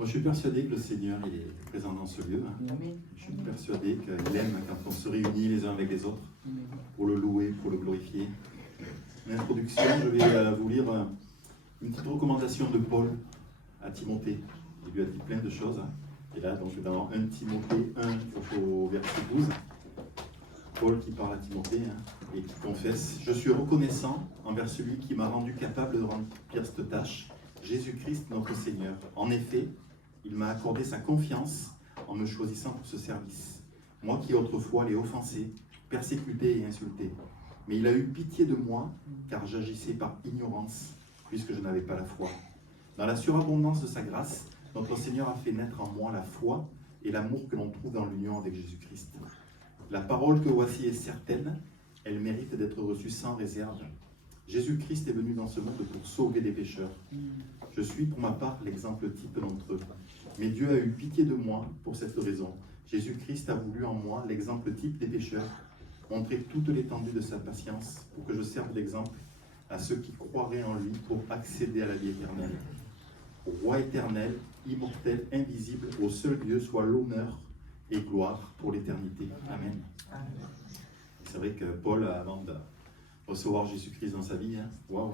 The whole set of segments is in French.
Moi, je suis persuadé que le Seigneur il est présent dans ce lieu. Amen. Je suis persuadé qu'il aime quand on se réunit les uns avec les autres pour le louer, pour le glorifier. L'introduction, je vais vous lire une petite recommandation de Paul à Timothée. Il lui a dit plein de choses. Et là, donc, dans 1 Timothée 1 au verset 12, Paul qui parle à Timothée et qui confesse « Je suis reconnaissant envers celui qui m'a rendu capable de remplir cette tâche, Jésus-Christ notre Seigneur. En effet, il m'a accordé sa confiance en me choisissant pour ce service. Moi qui autrefois l'ai offensé, persécuté et insulté. Mais il a eu pitié de moi, car j'agissais par ignorance, puisque je n'avais pas la foi. Dans la surabondance de sa grâce, notre Seigneur a fait naître en moi la foi et l'amour que l'on trouve dans l'union avec Jésus-Christ. La parole que voici est certaine, elle mérite d'être reçue sans réserve. Jésus-Christ est venu dans ce monde pour sauver des pécheurs. Je suis pour ma part l'exemple type d'entre eux. Mais Dieu a eu pitié de moi pour cette raison. Jésus-Christ a voulu en moi l'exemple type des pécheurs, montrer toute l'étendue de sa patience pour que je serve d'exemple à ceux qui croiraient en lui pour accéder à la vie éternelle. Au roi éternel, immortel, invisible, au seul Dieu soit l'honneur et gloire pour l'éternité. Amen. C'est vrai que Paul, avant de recevoir Jésus-Christ dans sa vie, waouh,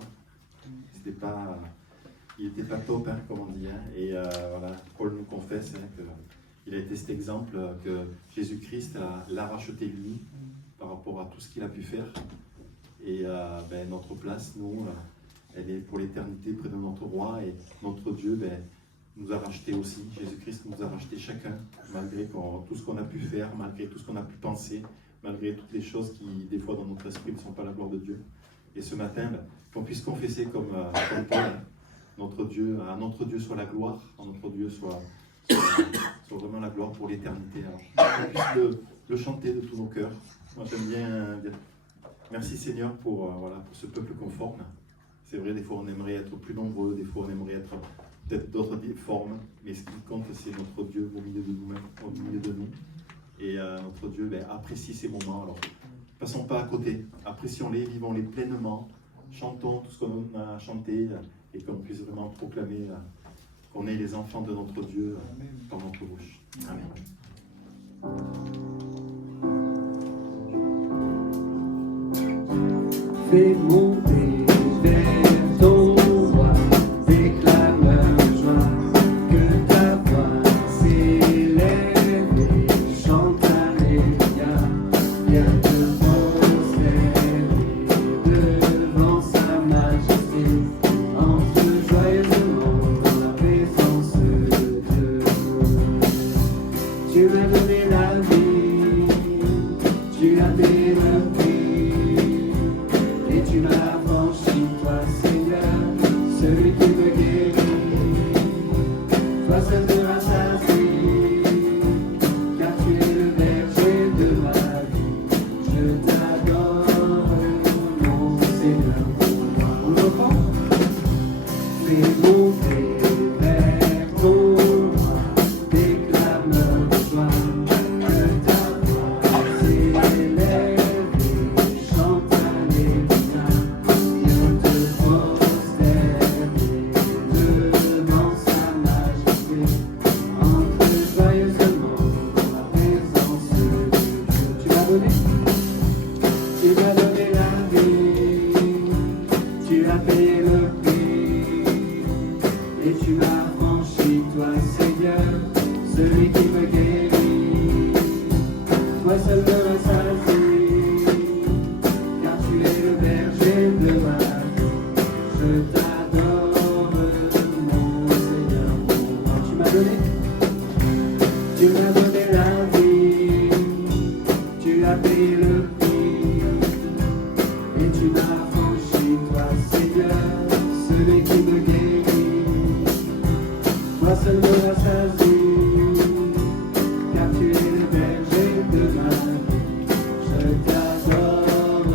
il n'était pas top, comme on dit. Et voilà, Paul nous confesse qu'il a été cet exemple que Jésus-Christ l'a racheté lui par rapport à tout ce qu'il a pu faire. Et notre place, nous, elle est pour l'éternité près de notre roi. Et notre Dieu nous a racheté aussi. Jésus-Christ nous a racheté chacun, malgré tout ce qu'on a pu faire, malgré tout ce qu'on a pu penser, malgré toutes les choses qui, des fois, dans notre esprit, ne sont pas la gloire de Dieu. Et ce matin, qu'on puisse confesser comme Paul, à notre Dieu soit la gloire, à notre Dieu soit vraiment la gloire pour l'éternité. Qu'on puisse le chanter de tous nos cœurs. Moi, j'aime bien dire merci Seigneur pour ce peuple qu'on forme. C'est vrai, des fois, on aimerait être plus nombreux, des fois, on aimerait être peut-être d'autres formes, mais ce qui compte, c'est notre Dieu au milieu de nous-mêmes, au milieu de nous. Et notre Dieu apprécie ces moments. Alors, passons pas à côté, apprécions-les, vivons-les pleinement, chantons tout ce qu'on a chanté et qu'on puisse vraiment proclamer qu'on est les enfants de notre Dieu par notre bouche. Amen. Fais monter vers ton roi, déclame joie, que ta voix s'élève et chante alléluia. Viens te prosterner devant sa majesté, entre joyeusement dans la présence de Dieu. Tu m'as donné la vie, tu as payé le prix. Tu m'as franchi, toi Seigneur, celui qui me guérit. Toi seul me rassasie, car tu es le berger de ma vie. Je t'adore, mon Seigneur, mon roi. On l'entend? Fais monter vers ton roi, déclame joie, que ta voix s'élève et chante alléluia. Tu m'as donné la vie, tu as payé le prix, et tu m'as franchi, toi Seigneur, celui qui me guérit. Toi seul me rassasie, car tu es le berger de ma vie. Je t'adore, mon Seigneur, mon roi. Tu m'as donné la vie, tu as payé le prix. Et tu m'as franchi, toi Seigneur, celui qui me guérit. Toi seul me rassasie, car tu es le berger de ma vie. Je t'adore,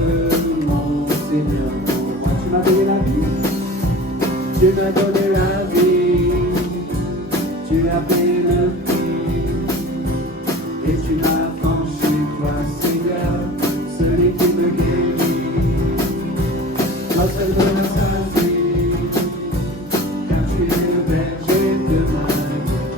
mon Seigneur, mon roi. Tu m'as donné la vie, tu m'as donné la vie, tu as payé le prix. Et tu m'as franchi, toi Seigneur, celui qui me guérit. Toi seul me rassasie, car tu es le berger de ma vie.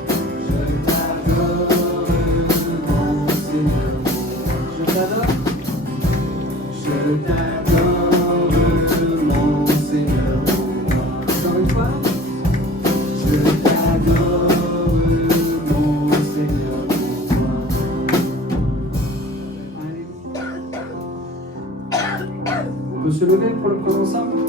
commence ensemble.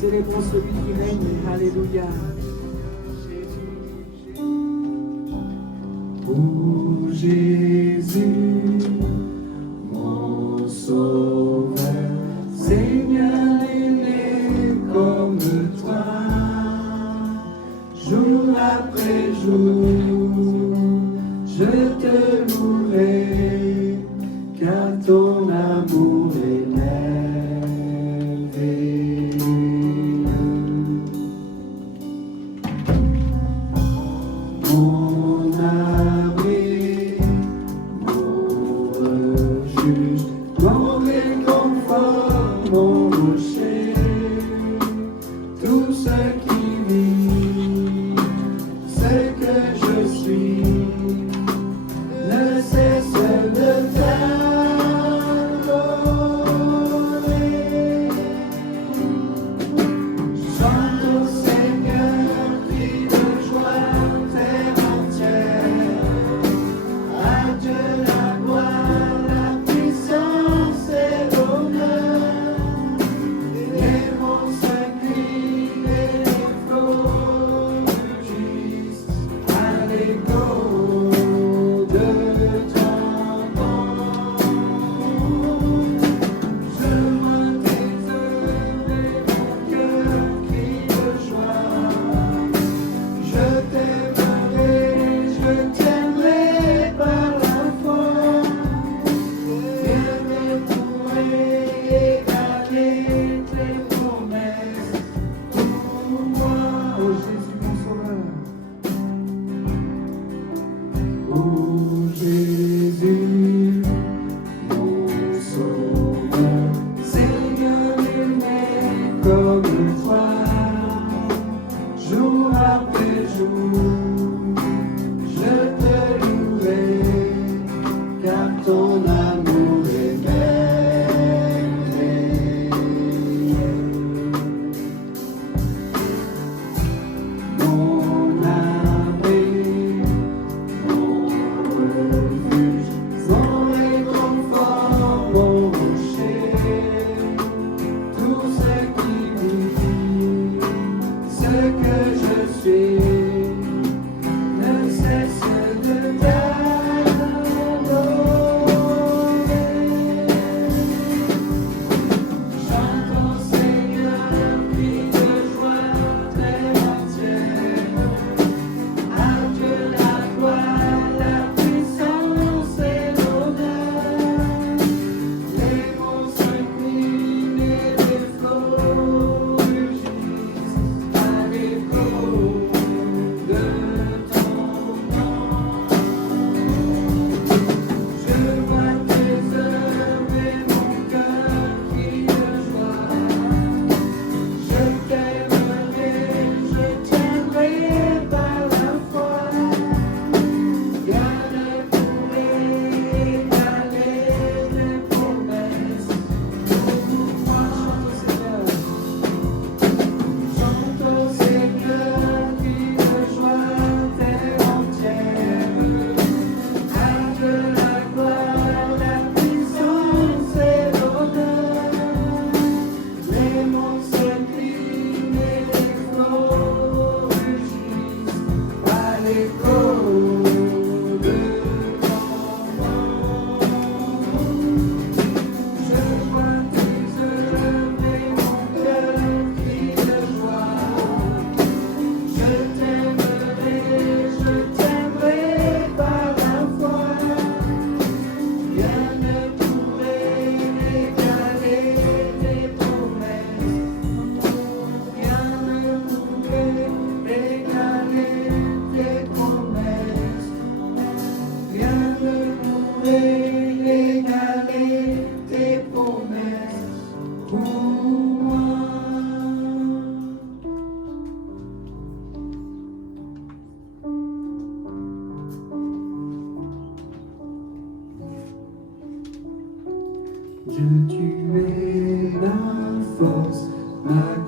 Célébrons celui qui règne. Alléluia. Oh Jésus, mon sauveur, Seigneur aimé comme toi, jour après jour, je te louerai, car ton amour est mon abri, mon refuge, mon réconfort, mon rocher, tout ce qui vit, c'est que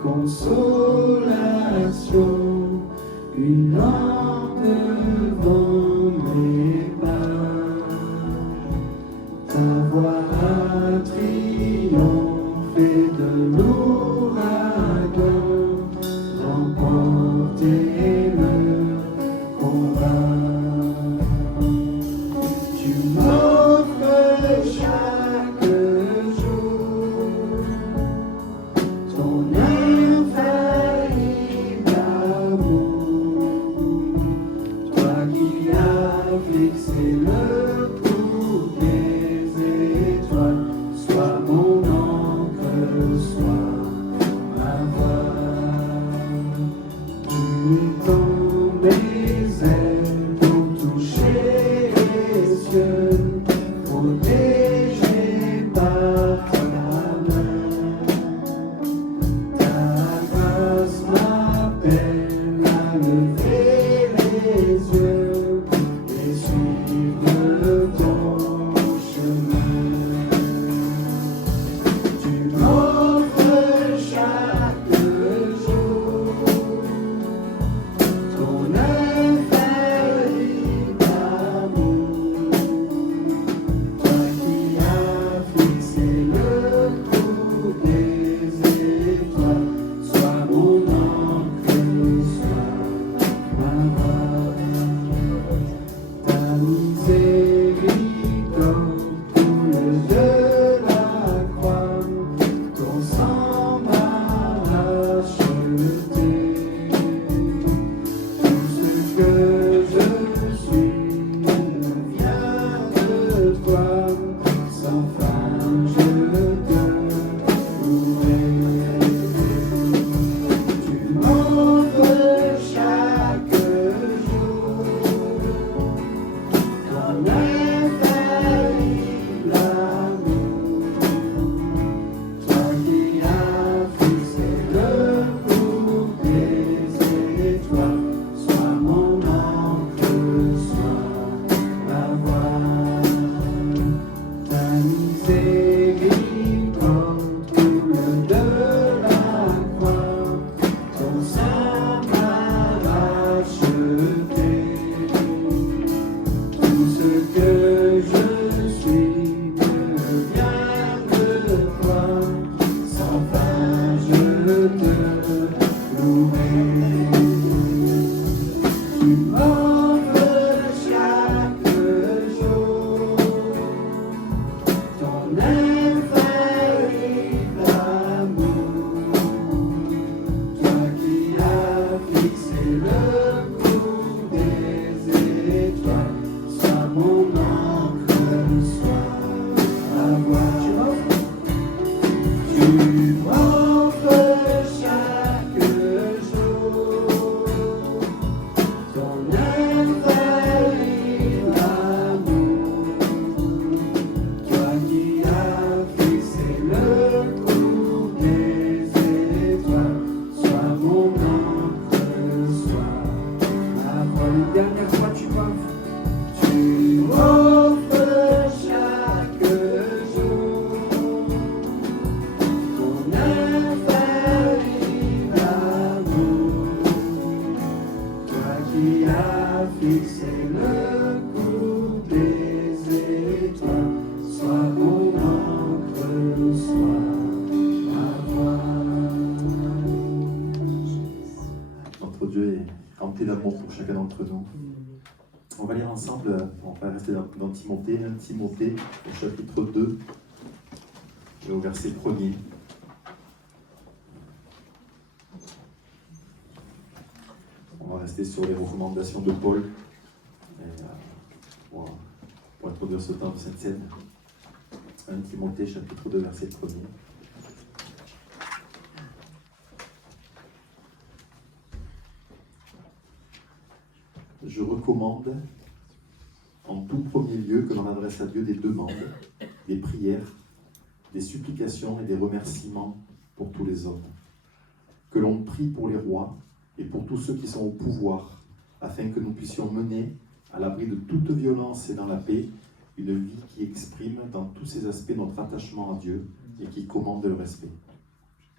consolation, une lampe devant mes pas. Ta voix a triomphé de l'ouragan, remporté le combat. Tu m'offres chaque jour ton infaillible amour, toi qui as fixé le cours des étoiles, sois mon encre, sois ma voix. Tu tends mes ailes pour toucher les cieux, protégé par ta main. Ta grâce m'appelle à lever les yeux et suivre ton chemin. Tu m'offres chaque jour ton infaillible amour, toi qui as fixé le cours des étoiles, sois mon encre, sois ma voix. Ta miséricorde coule de la croix, ton sang m'a racheté. Tout ce que je suis vient de toi, sans fin je te louerai. Tu m'offres chaque jour ton infaillible amour, toi qui as fixé le cours des étoiles, sois mon encre, sois ma voix. Ta miséricorde coule de la croix, ton sang m'a racheté. Tout ce que je suis me vient de toi, sans fin je te louerai. Tu m'offres chaque jour ton infaillible amour, toi qui as fixé le cours des étoiles, sois mon encre, sois ma voix. Tu m'offres chaque jour ton infaillible amour, toi qui as fixé le cours des étoiles, sois mon encre, sois ma voix. Une dernière fois, tu m'offres. Tu m'offres chaque jour ton infaillible amour, toi qui as fixé le cours des étoiles, sois mon encre, sois ma voix. Notre Dieu est rempli d'amour pour chacun d'entre nous. On va lire ensemble, on va rester dans Timothée, 1 Timothée au chapitre 2 et au verset 1er. On va rester sur les recommandations de Paul pour introduire ce temps de cette scène. 1 Timothée chapitre 2 verset 1er. Je recommande en tout premier lieu que l'on adresse à Dieu des demandes, des prières, des supplications et des remerciements pour tous les hommes. Que l'on prie pour les rois et pour tous ceux qui sont au pouvoir, afin que nous puissions mener, à l'abri de toute violence et dans la paix, une vie qui exprime dans tous ses aspects notre attachement à Dieu et qui commande le respect.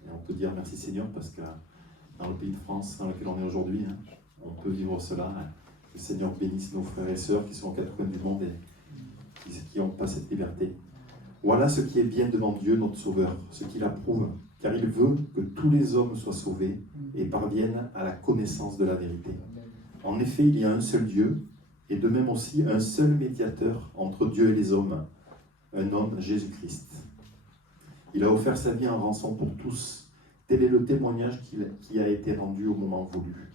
Et on peut dire merci Seigneur parce que dans le pays de France dans lequel on est aujourd'hui, hein, on peut vivre cela. Hein. Que le Seigneur bénisse nos frères et sœurs qui sont aux quatre coins du monde et qui n'ont pas cette liberté. Voilà ce qui est bien devant Dieu, notre Sauveur, ce qu'il approuve, car il veut que tous les hommes soient sauvés et parviennent à la connaissance de la vérité. En effet, il y a un seul Dieu, et de même aussi un seul médiateur entre Dieu et les hommes, un homme, Jésus-Christ. Il a offert sa vie en rançon pour tous. Tel est le témoignage qui a été rendu au moment voulu.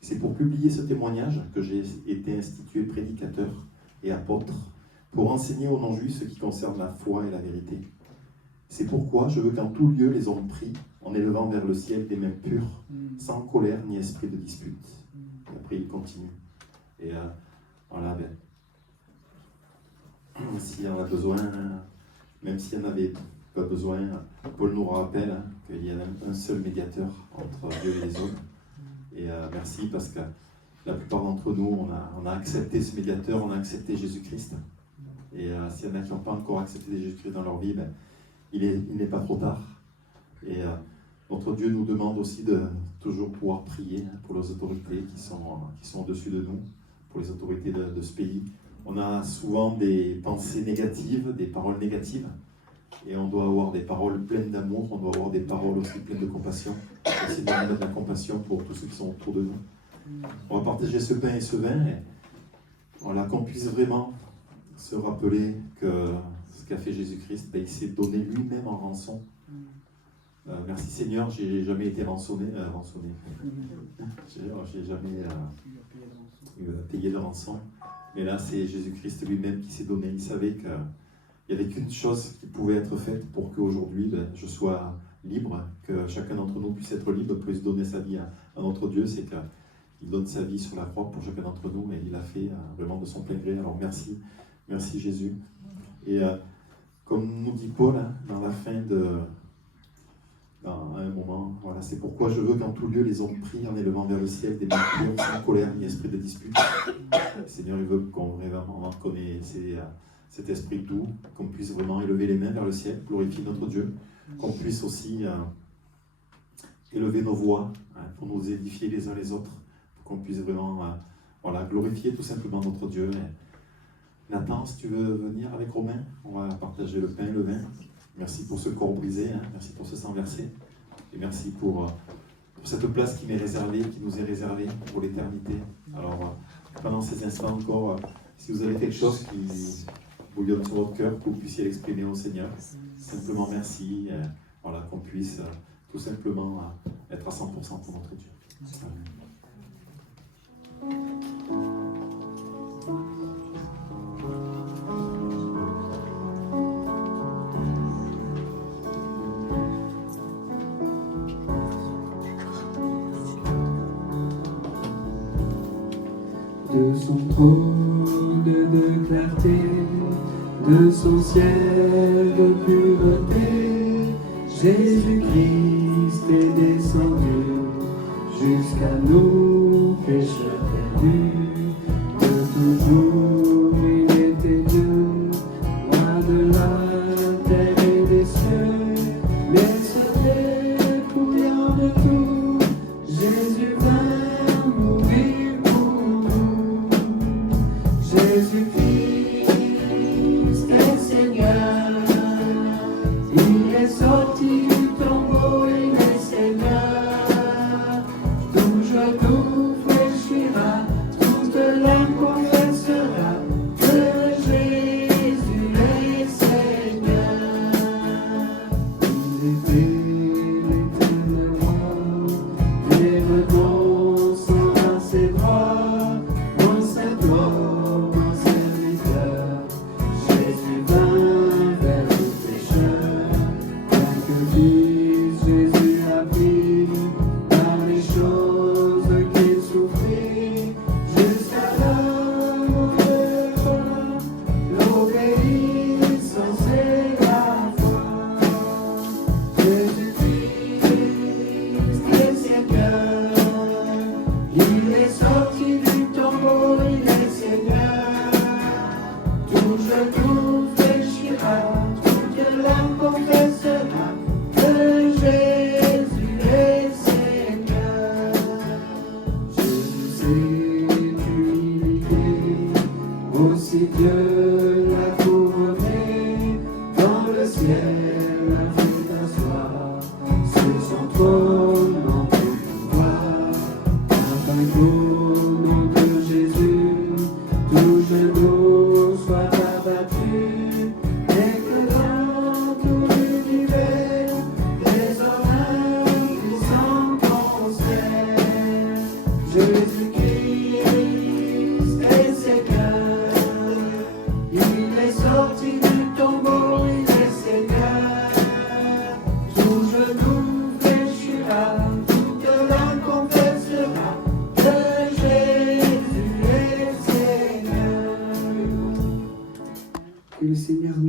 C'est pour publier ce témoignage que j'ai été institué prédicateur et apôtre, pour enseigner aux non-juifs ce qui concerne la foi et la vérité. C'est pourquoi je veux qu'en tout lieu les hommes prient, en élevant vers le ciel des mains pures, sans colère ni esprit de dispute. Et après il continue. Et voilà, s'il y en a besoin, même s'il n'y en avait pas besoin, Paul nous rappelle qu'il y a un seul médiateur entre Dieu et les hommes. Et merci parce que la plupart d'entre nous, on a accepté ce médiateur, on a accepté Jésus-Christ. Et s'il y en a qui n'ont pas encore accepté Jésus-Christ dans leur vie, il n'est pas trop tard. Et notre Dieu nous demande aussi de toujours pouvoir prier pour les autorités qui sont au-dessus de nous, pour les autorités de ce pays. On a souvent des pensées négatives, des paroles négatives, et on doit avoir des paroles pleines d'amour, on doit avoir des paroles aussi pleines de compassion, essayer de mettre de la compassion pour tous ceux qui sont autour de nous. On va partager ce pain et ce vin, et voilà, qu'on puisse vraiment se rappeler que ce qu'a fait Jésus-Christ, il s'est donné lui-même en rançon. Merci Seigneur, j'ai jamais été rançonné. J'ai jamais payé de rançon. Mais là, c'est Jésus-Christ lui-même qui s'est donné. Il savait qu'il n'y avait qu'une chose qui pouvait être faite pour qu'aujourd'hui je sois libre, que chacun d'entre nous puisse être libre, puisse donner sa vie à notre Dieu. C'est qu'il donne sa vie sur la croix pour chacun d'entre nous et il l'a fait vraiment de son plein gré. Alors merci Jésus. Et comme nous dit Paul, dans la fin dans un moment, voilà, c'est pourquoi je veux qu'en tout lieu les hommes prient en élevant vers le ciel des mains pures, sans colère ni esprit de dispute. Le Seigneur il veut qu'on vraiment connaisse cet esprit doux, qu'on puisse vraiment élever les mains vers le ciel, glorifier notre Dieu, qu'on puisse aussi élever nos voix pour nous édifier les uns les autres, pour qu'on puisse vraiment glorifier tout simplement notre Dieu. Et Nathan, si tu veux venir avec Romain, on va partager le pain et le vin. Merci pour ce corps brisé, merci pour ce sang versé, et merci pour cette place qui m'est réservée, qui nous est réservée pour l'éternité. Alors, pendant ces instants encore, si vous avez quelque chose qui bouillonne sur votre cœur, que vous puissiez l'exprimer au Seigneur, simplement merci, qu'on puisse tout simplement être à 100% pour notre Dieu. Amen. De son trône de clarté, de son ciel de pureté, Jésus-Christ est descendu jusqu'à nous, pécheurs perdus. De toujours il était Dieu, loin de la terre et des cieux, mais se dépouillant de tout, Jésus vint mourir pour nous. Jésus-Christ est Seigneur, il est sorti du tombeau, il est Seigneur. Tout genou fléchira, toute langue confessera que Jésus est Seigneur. Il était l'éternel roi,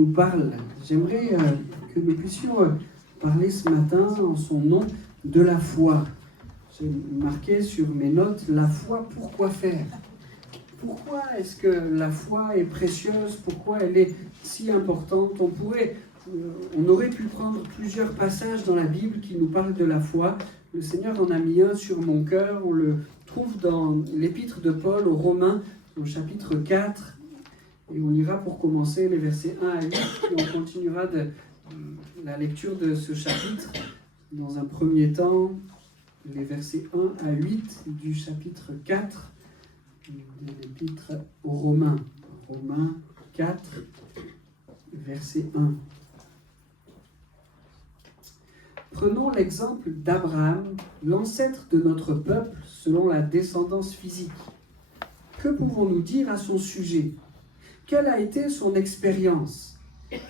nous parle. J'aimerais que nous puissions parler ce matin en son nom de la foi. J'ai marqué sur mes notes, la foi, pourquoi faire ? Pourquoi est-ce que la foi est précieuse ? Pourquoi elle est si importante ? On aurait pu prendre plusieurs passages dans la Bible qui nous parlent de la foi. Le Seigneur en a mis un sur mon cœur. On le trouve dans l'épître de Paul aux Romains, au chapitre 4. Et on ira pour commencer les versets 1 à 8. Et on continuera la lecture de ce chapitre. Dans un premier temps, les versets 1 à 8 du chapitre 4 de l'épître aux Romains. Romains 4, verset 1. Prenons l'exemple d'Abraham, l'ancêtre de notre peuple selon la descendance physique. Que pouvons-nous dire à son sujet ? Quelle a été son expérience ?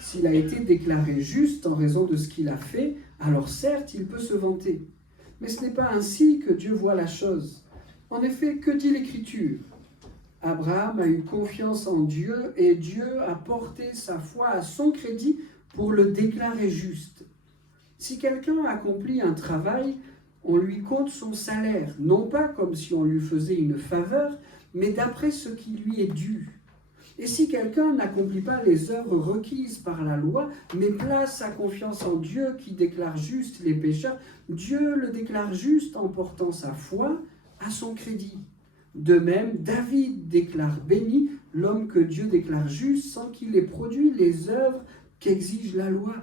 S'il a été déclaré juste en raison de ce qu'il a fait, alors certes, il peut se vanter. Mais ce n'est pas ainsi que Dieu voit la chose. En effet, que dit l'Écriture ? Abraham a eu confiance en Dieu et Dieu a porté sa foi à son crédit pour le déclarer juste. Si quelqu'un accomplit un travail, on lui compte son salaire, non pas comme si on lui faisait une faveur, mais d'après ce qui lui est dû. Et si quelqu'un n'accomplit pas les œuvres requises par la loi, mais place sa confiance en Dieu qui déclare juste les pécheurs, Dieu le déclare juste en portant sa foi à son crédit. De même, David déclare béni l'homme que Dieu déclare juste sans qu'il ait produit les œuvres qu'exige la loi.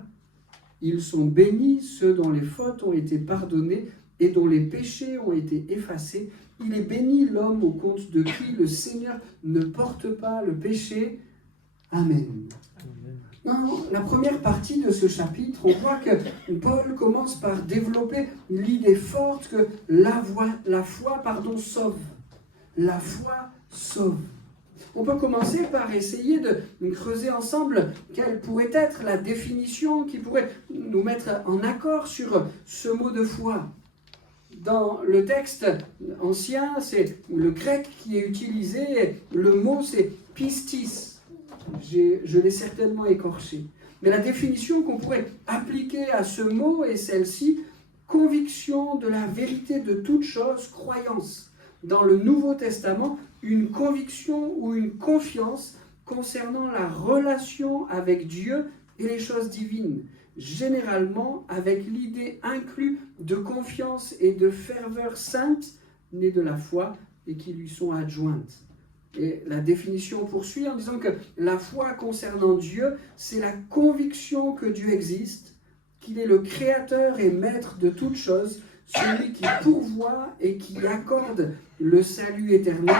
Ils sont bénis ceux dont les fautes ont été pardonnées et dont les péchés ont été effacés. Il est béni l'homme au compte de qui le Seigneur ne porte pas le péché. Amen. Dans la première partie de ce chapitre, on voit que Paul commence par développer l'idée forte que la foi sauve. La foi sauve. On peut commencer par essayer de creuser ensemble quelle pourrait être la définition qui pourrait nous mettre en accord sur ce mot de foi. Dans le texte ancien, c'est le grec qui est utilisé, le mot c'est pistis. Je l'ai certainement écorché. Mais la définition qu'on pourrait appliquer à ce mot est celle-ci, conviction de la vérité de toute chose, croyance. Dans le Nouveau Testament, une conviction ou une confiance concernant la relation avec Dieu et les choses divines, généralement avec l'idée inclue de confiance et de ferveur sainte nées de la foi et qui lui sont adjointes. Et la définition poursuit en disant que la foi concernant Dieu, c'est la conviction que Dieu existe, qu'il est le créateur et maître de toutes choses, celui qui pourvoit et qui accorde le salut éternel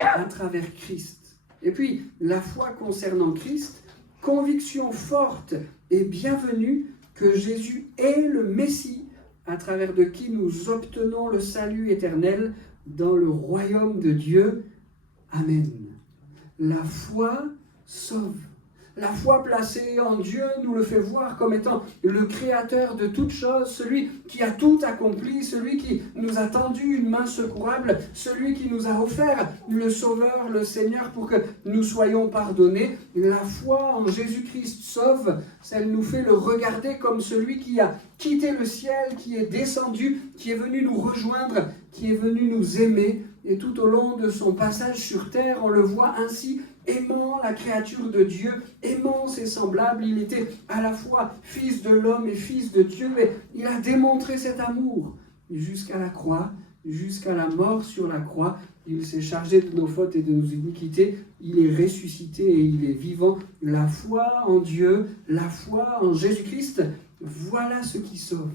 à travers Christ. Et puis, la foi concernant Christ, conviction forte et bienvenue que Jésus est le Messie, à travers de qui nous obtenons le salut éternel dans le royaume de Dieu. Amen. La foi sauve. La foi placée en Dieu nous le fait voir comme étant le créateur de toutes choses, celui qui a tout accompli, celui qui nous a tendu une main secourable, celui qui nous a offert le Sauveur, le Seigneur, pour que nous soyons pardonnés. La foi en Jésus-Christ sauve, elle nous fait le regarder comme celui qui a quitté le ciel, qui est descendu, qui est venu nous rejoindre, qui est venu nous aimer. Et tout au long de son passage sur terre, on le voit ainsi, aimant la créature de Dieu, aimant ses semblables. Il était à la fois fils de l'homme et fils de Dieu, et il a démontré cet amour jusqu'à la croix, jusqu'à la mort sur la croix. Il s'est chargé de nos fautes et de nos iniquités. Il est ressuscité et il est vivant. La foi en Dieu, la foi en Jésus-Christ, voilà ce qui sauve.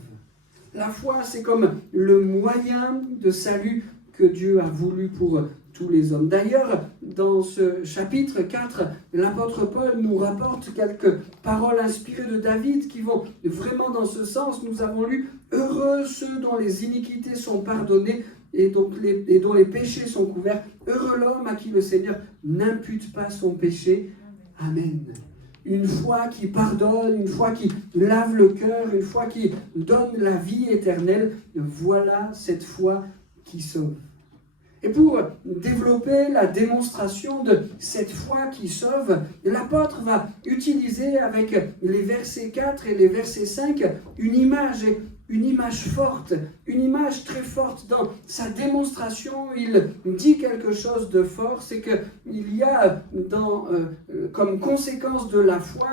La foi, c'est comme le moyen de salut que Dieu a voulu pour tous les hommes. D'ailleurs, dans ce chapitre 4, l'apôtre Paul nous rapporte quelques paroles inspirées de David qui vont vraiment dans ce sens. Nous avons lu « Heureux ceux dont les iniquités sont pardonnées et dont les péchés sont couverts. Heureux l'homme à qui le Seigneur n'impute pas son péché. » Amen. Une foi qui pardonne, une foi qui lave le cœur, une foi qui donne la vie éternelle. Voilà cette foi qui sauve. Et pour développer la démonstration de cette foi qui sauve, l'apôtre va utiliser avec les versets 4 et les versets 5 une image forte, une image très forte dans sa démonstration. Il dit quelque chose de fort, c'est qu'il y a comme conséquence de la foi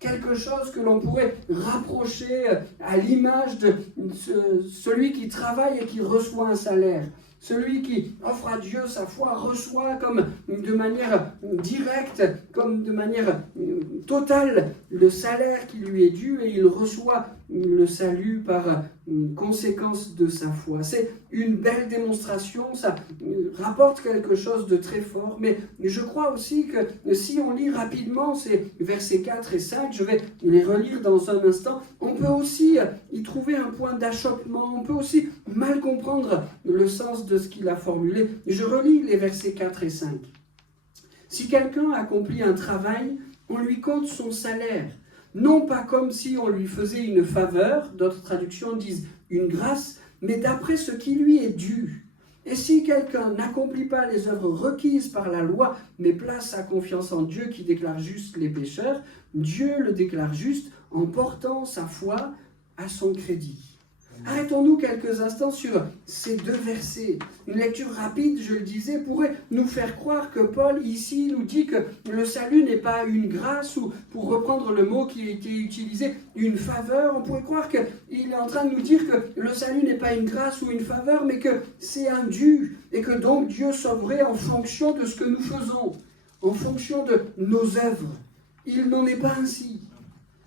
quelque chose que l'on pourrait rapprocher à l'image de celui qui travaille et qui reçoit un salaire. Celui qui offre à Dieu sa foi reçoit comme de manière directe, comme de manière totale, le salaire qui lui est dû, et il reçoit le salut par conséquence de sa foi. C'est une belle démonstration, ça rapporte quelque chose de très fort, mais je crois aussi que si on lit rapidement ces versets 4 et 5, je vais les relire dans un instant, on peut aussi y trouver un point d'achoppement, on peut aussi mal comprendre le sens de ce qu'il a formulé. Je relis les versets 4 et 5. Si quelqu'un accomplit un travail, on lui compte son salaire, non pas comme si on lui faisait une faveur, d'autres traductions disent une grâce, mais d'après ce qui lui est dû. Et si quelqu'un n'accomplit pas les œuvres requises par la loi, mais place sa confiance en Dieu qui déclare juste les pécheurs, Dieu le déclare juste en portant sa foi à son crédit. Arrêtons-nous quelques instants sur ces deux versets. Une lecture rapide, je le disais, pourrait nous faire croire que Paul ici nous dit que le salut n'est pas une grâce, ou pour reprendre le mot qui a été utilisé, une faveur. On pourrait croire qu'il est en train de nous dire que le salut n'est pas une grâce ou une faveur, mais que c'est un dû, et que donc Dieu sauverait en fonction de ce que nous faisons, en fonction de nos œuvres. Il n'en est pas ainsi.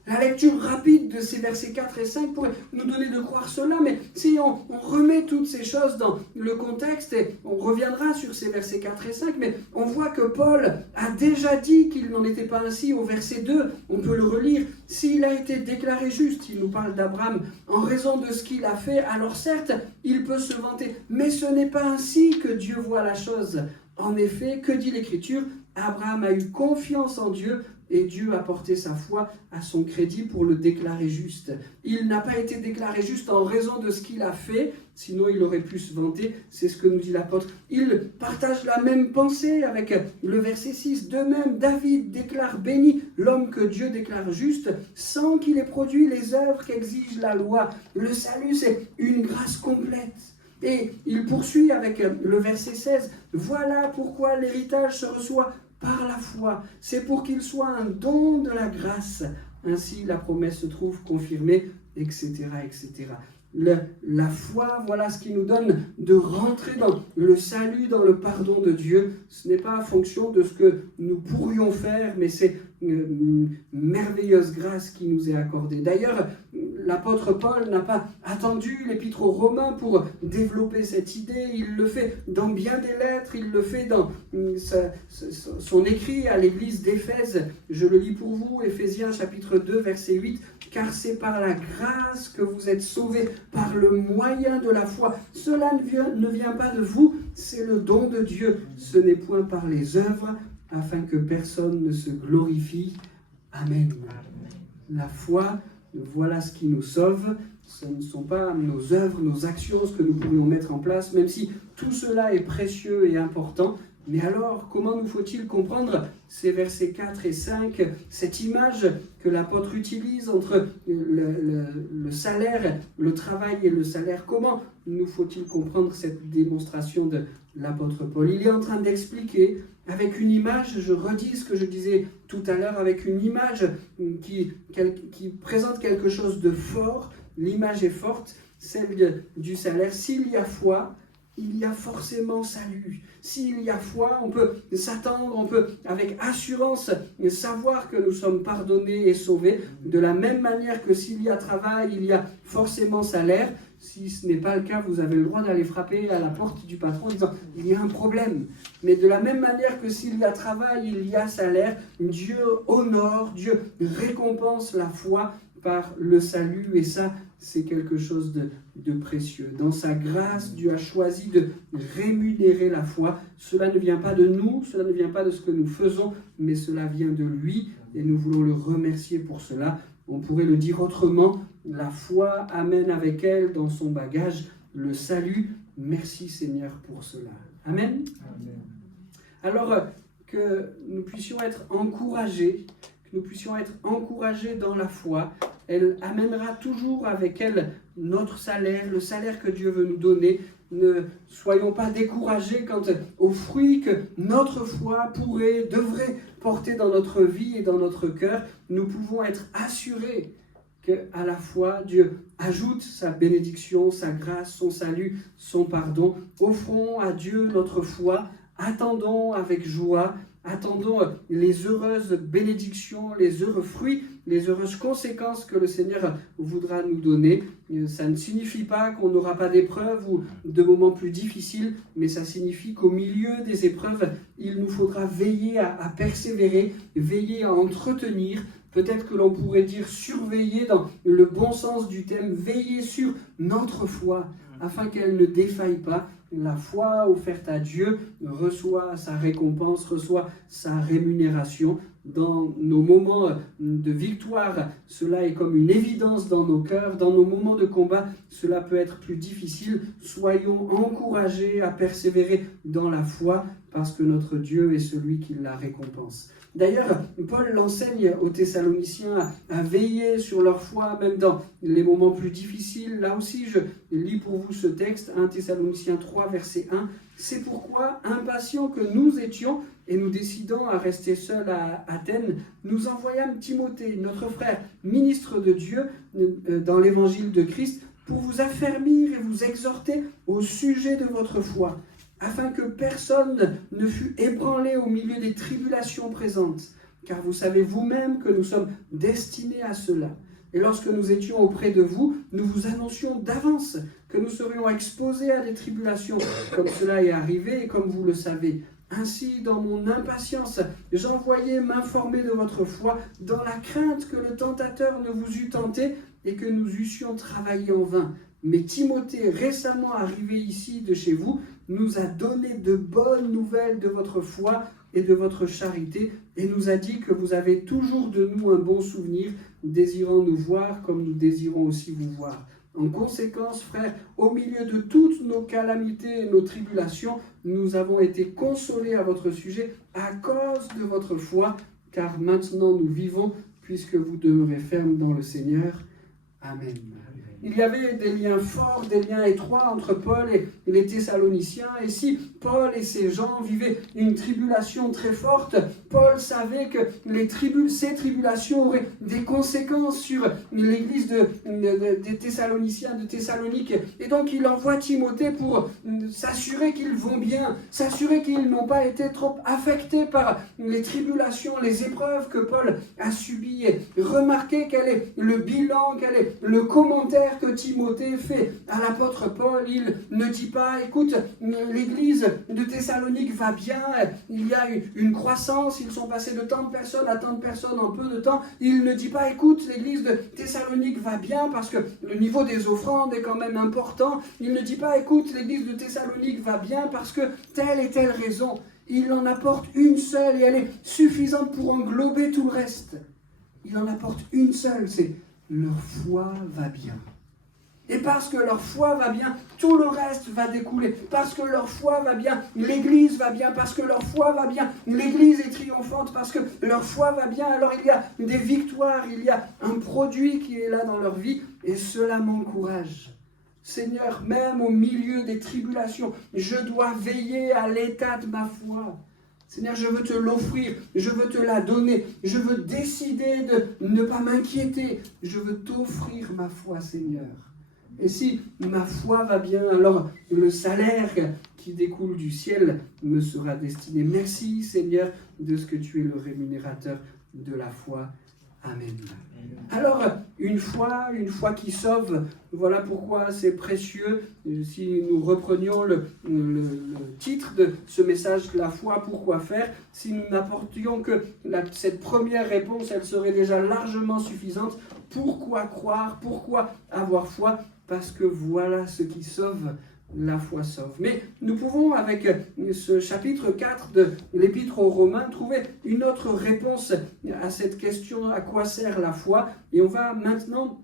La lecture rapide de ces versets 4 et 5 pourrait nous donner de croire cela, mais si on remet toutes ces choses dans le contexte, et on reviendra sur ces versets 4 et 5, mais on voit que Paul a déjà dit qu'il n'en était pas ainsi au verset 2, on peut le relire. S'il a été déclaré juste, il nous parle d'Abraham, en raison de ce qu'il a fait, alors certes, il peut se vanter, mais ce n'est pas ainsi que Dieu voit la chose. En effet, que dit l'Écriture ? Abraham a eu confiance en Dieu, et Dieu a porté sa foi à son crédit pour le déclarer juste. Il n'a pas été déclaré juste en raison de ce qu'il a fait, sinon il aurait pu se vanter, c'est ce que nous dit l'apôtre. Il partage la même pensée avec le verset 6. De même, David déclare béni l'homme que Dieu déclare juste, sans qu'il ait produit les œuvres qu'exige la loi. Le salut, c'est une grâce complète. Et il poursuit avec le verset 16. Voilà pourquoi l'héritage se reçoit par la foi, c'est pour qu'il soit un don de la grâce. Ainsi, la promesse se trouve confirmée, etc., etc. La foi, voilà ce qui nous donne de rentrer dans le salut, dans le pardon de Dieu. Ce n'est pas en fonction de ce que nous pourrions faire, mais c'est une merveilleuse grâce qui nous est accordée. D'ailleurs, l'apôtre Paul n'a pas attendu l'épître aux Romains pour développer cette idée. Il le fait dans bien des lettres, il le fait dans son écrit à l'église d'Éphèse. Je le lis pour vous, Éphésiens chapitre 2, verset 8. « Car c'est par la grâce que vous êtes sauvés, par le moyen de la foi. Cela ne vient pas de vous, c'est le don de Dieu. Ce n'est point par les œuvres, afin que personne ne se glorifie. Amen. » La foi, voilà ce qui nous sauve. Ce ne sont pas nos œuvres, nos actions, ce que nous pourrions mettre en place, même si tout cela est précieux et important. Mais alors, comment nous faut-il comprendre ces versets 4 et 5, cette image que l'apôtre utilise entre le salaire, le travail et le salaire? Comment nous faut-il comprendre cette démonstration de l'apôtre Paul? Il est en train d'expliquer avec une image, je redis ce que je disais tout à l'heure, avec une image qui présente quelque chose de fort. L'image est forte, celle du salaire. S'il y a foi, il y a forcément salut. S'il y a foi, on peut s'attendre, on peut avec assurance savoir que nous sommes pardonnés et sauvés. De la même manière que s'il y a travail, il y a forcément salaire. Si ce n'est pas le cas, vous avez le droit d'aller frapper à la porte du patron en disant « il y a un problème ». Mais de la même manière que s'il y a travail, il y a salaire, Dieu honore, Dieu récompense la foi par le salut, et ça, c'est quelque chose de précieux. Dans sa grâce, Dieu a choisi de rémunérer la foi. Cela ne vient pas de nous, cela ne vient pas de ce que nous faisons, mais cela vient de lui, et nous voulons le remercier pour cela. On pourrait le dire autrement, la foi amène avec elle dans son bagage le salut. Merci Seigneur pour cela. Amen. Amen. Alors que nous puissions être encouragés, dans la foi. Elle amènera toujours avec elle notre salaire, le salaire que Dieu veut nous donner. Ne soyons pas découragés quant aux fruits que notre foi devrait porter dans notre vie et dans notre cœur. Nous pouvons être assurés qu'à la fois Dieu ajoute sa bénédiction, sa grâce, son salut, son pardon. Offrons à Dieu notre foi, attendons avec joie, attendons les heureuses bénédictions, les heureux fruits, les heureuses conséquences que le Seigneur voudra nous donner. Ça ne signifie pas qu'on n'aura pas d'épreuves ou de moments plus difficiles, mais ça signifie qu'au milieu des épreuves, il nous faudra veiller à persévérer, veiller à entretenir. Peut-être que l'on pourrait dire surveiller dans le bon sens du thème, veiller sur notre foi, afin qu'elle ne défaille pas. La foi offerte à Dieu reçoit sa récompense, reçoit sa rémunération. Dans nos moments de victoire, cela est comme une évidence dans nos cœurs. Dans nos moments de combat, cela peut être plus difficile. Soyons encouragés à persévérer dans la foi, parce que notre Dieu est celui qui la récompense. D'ailleurs, Paul l'enseigne aux Thessaloniciens à veiller sur leur foi, même dans les moments plus difficiles. Là aussi, je lis pour vous ce texte, 1 Thessaloniciens 3, verset 1. « C'est pourquoi, impatients que nous étions, et nous décidant à rester seuls à Athènes, nous envoyâmes Timothée, notre frère, ministre de Dieu, dans l'évangile de Christ, pour vous affermir et vous exhorter au sujet de votre foi, afin que personne ne fût ébranlé au milieu des tribulations présentes. Car vous savez vous-même que nous sommes destinés à cela. Et lorsque nous étions auprès de vous, nous vous annoncions d'avance que nous serions exposés à des tribulations, comme cela est arrivé et comme vous le savez. Ainsi, dans mon impatience, j'envoyais m'informer de votre foi, dans la crainte que le tentateur ne vous eût tenté et que nous eussions travaillé en vain. Mais Timothée, récemment arrivé ici de chez vous, nous a donné de bonnes nouvelles de votre foi et de votre charité, et nous a dit que vous avez toujours de nous un bon souvenir, désirant nous voir comme nous désirons aussi vous voir. En conséquence, frères, au milieu de toutes nos calamités et nos tribulations, nous avons été consolés à votre sujet à cause de votre foi, car maintenant nous vivons, puisque vous demeurez fermes dans le Seigneur. Amen. Il y avait des liens forts, des liens étroits entre Paul et les Thessaloniciens. Et si Paul et ses gens vivaient une tribulation très forte, Paul savait que ces tribulations auraient des conséquences sur l'église des Thessaloniciens, de Thessalonique. Et donc il envoie Timothée pour s'assurer qu'ils vont bien, s'assurer qu'ils n'ont pas été trop affectés par les tribulations, les épreuves que Paul a subies. Et remarquez quel est le bilan, quel est le commentaire que Timothée fait à l'apôtre Paul. Il ne dit pas, écoute, l'église de Thessalonique va bien, il y a une croissance, ils sont passés de tant de personnes à tant de personnes en peu de temps. Il ne dit pas, écoute, l'église de Thessalonique va bien parce que le niveau des offrandes est quand même important. Il ne dit pas, écoute, l'église de Thessalonique va bien parce que telle et telle raison. Il en apporte une seule et elle est suffisante pour englober tout le reste. Il en apporte une seule, c'est leur foi va bien. Et parce que leur foi va bien, tout le reste va découler. Parce que leur foi va bien, l'église va bien. Parce que leur foi va bien, l'église est triomphante. Parce que leur foi va bien, alors il y a des victoires, il y a un produit qui est là dans leur vie. Et cela m'encourage. Seigneur, même au milieu des tribulations, je dois veiller à l'état de ma foi. Seigneur, je veux te l'offrir, je veux te la donner, je veux décider de ne pas m'inquiéter. Je veux t'offrir ma foi, Seigneur. Et si ma foi va bien, alors le salaire qui découle du ciel me sera destiné. Merci Seigneur de ce que tu es le rémunérateur de la foi. Amen. Alors, une foi qui sauve, voilà pourquoi c'est précieux. Si nous reprenions le titre de ce message, la foi, pourquoi faire, si nous n'apportions que cette première réponse, elle serait déjà largement suffisante. Pourquoi croire? Pourquoi avoir foi? Parce que voilà ce qui sauve, la foi sauve. Mais nous pouvons, avec ce chapitre 4 de l'Épître aux Romains, trouver une autre réponse à cette question, à quoi sert la foi? Et on va maintenant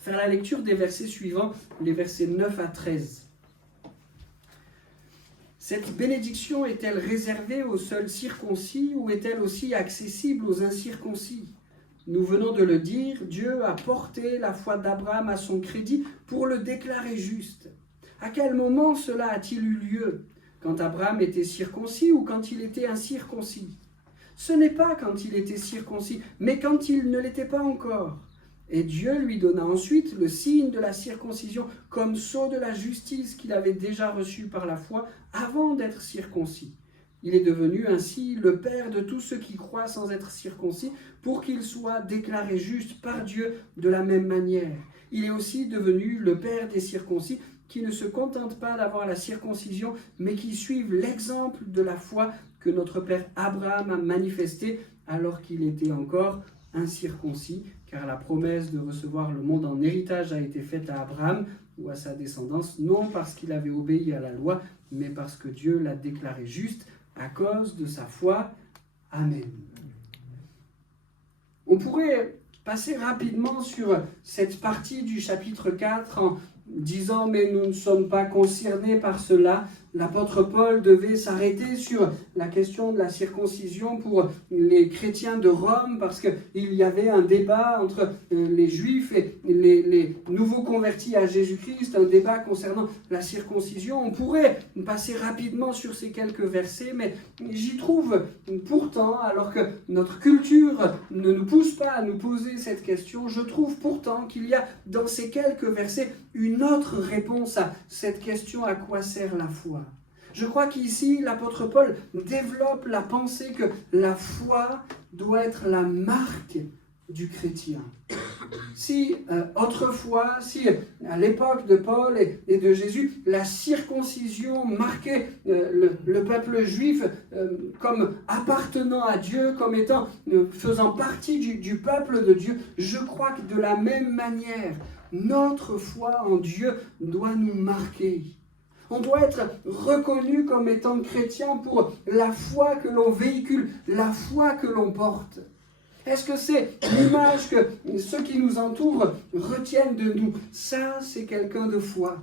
faire la lecture des versets suivants, les versets 9 à 13. Cette bénédiction est-elle réservée aux seuls circoncis ou est-elle aussi accessible aux incirconcis? Nous venons de le dire, Dieu a porté la foi d'Abraham à son crédit pour le déclarer juste. À quel moment cela a-t-il eu lieu? Quand Abraham était circoncis ou quand il était incirconcis? Ce n'est pas quand il était circoncis, mais quand il ne l'était pas encore. Et Dieu lui donna ensuite le signe de la circoncision comme sceau de la justice qu'il avait déjà reçu par la foi avant d'être circoncis. Il est devenu ainsi le Père de tous ceux qui croient sans être circoncis, pour qu'ils soient déclarés justes par Dieu de la même manière. Il est aussi devenu le Père des circoncis, qui ne se contentent pas d'avoir la circoncision, mais qui suivent l'exemple de la foi que notre Père Abraham a manifesté alors qu'il était encore incirconcis, car la promesse de recevoir le monde en héritage a été faite à Abraham ou à sa descendance, non parce qu'il avait obéi à la loi, mais parce que Dieu l'a déclaré juste à cause de sa foi. Amen. On pourrait passer rapidement sur cette partie du chapitre 4 en disant « mais nous ne sommes pas concernés par cela ». L'apôtre Paul devait s'arrêter sur la question de la circoncision pour les chrétiens de Rome parce qu'il y avait un débat entre les Juifs et les nouveaux convertis à Jésus-Christ, un débat concernant la circoncision. On pourrait passer rapidement sur ces quelques versets, mais j'y trouve pourtant, alors que notre culture ne nous pousse pas à nous poser cette question, je trouve pourtant qu'il y a dans ces quelques versets une autre réponse à cette question: à quoi sert la foi? Je crois qu'ici, l'apôtre Paul développe la pensée que la foi doit être la marque du chrétien. Si autrefois, si à l'époque de Paul et de Jésus, la circoncision marquait le peuple juif comme appartenant à Dieu, comme étant, faisant partie du peuple de Dieu, je crois que de la même manière, notre foi en Dieu doit nous marquer. On doit être reconnu comme étant chrétien pour la foi que l'on véhicule, la foi que l'on porte. Est-ce que c'est l'image que ceux qui nous entourent retiennent de nous? Ça, c'est quelqu'un de foi.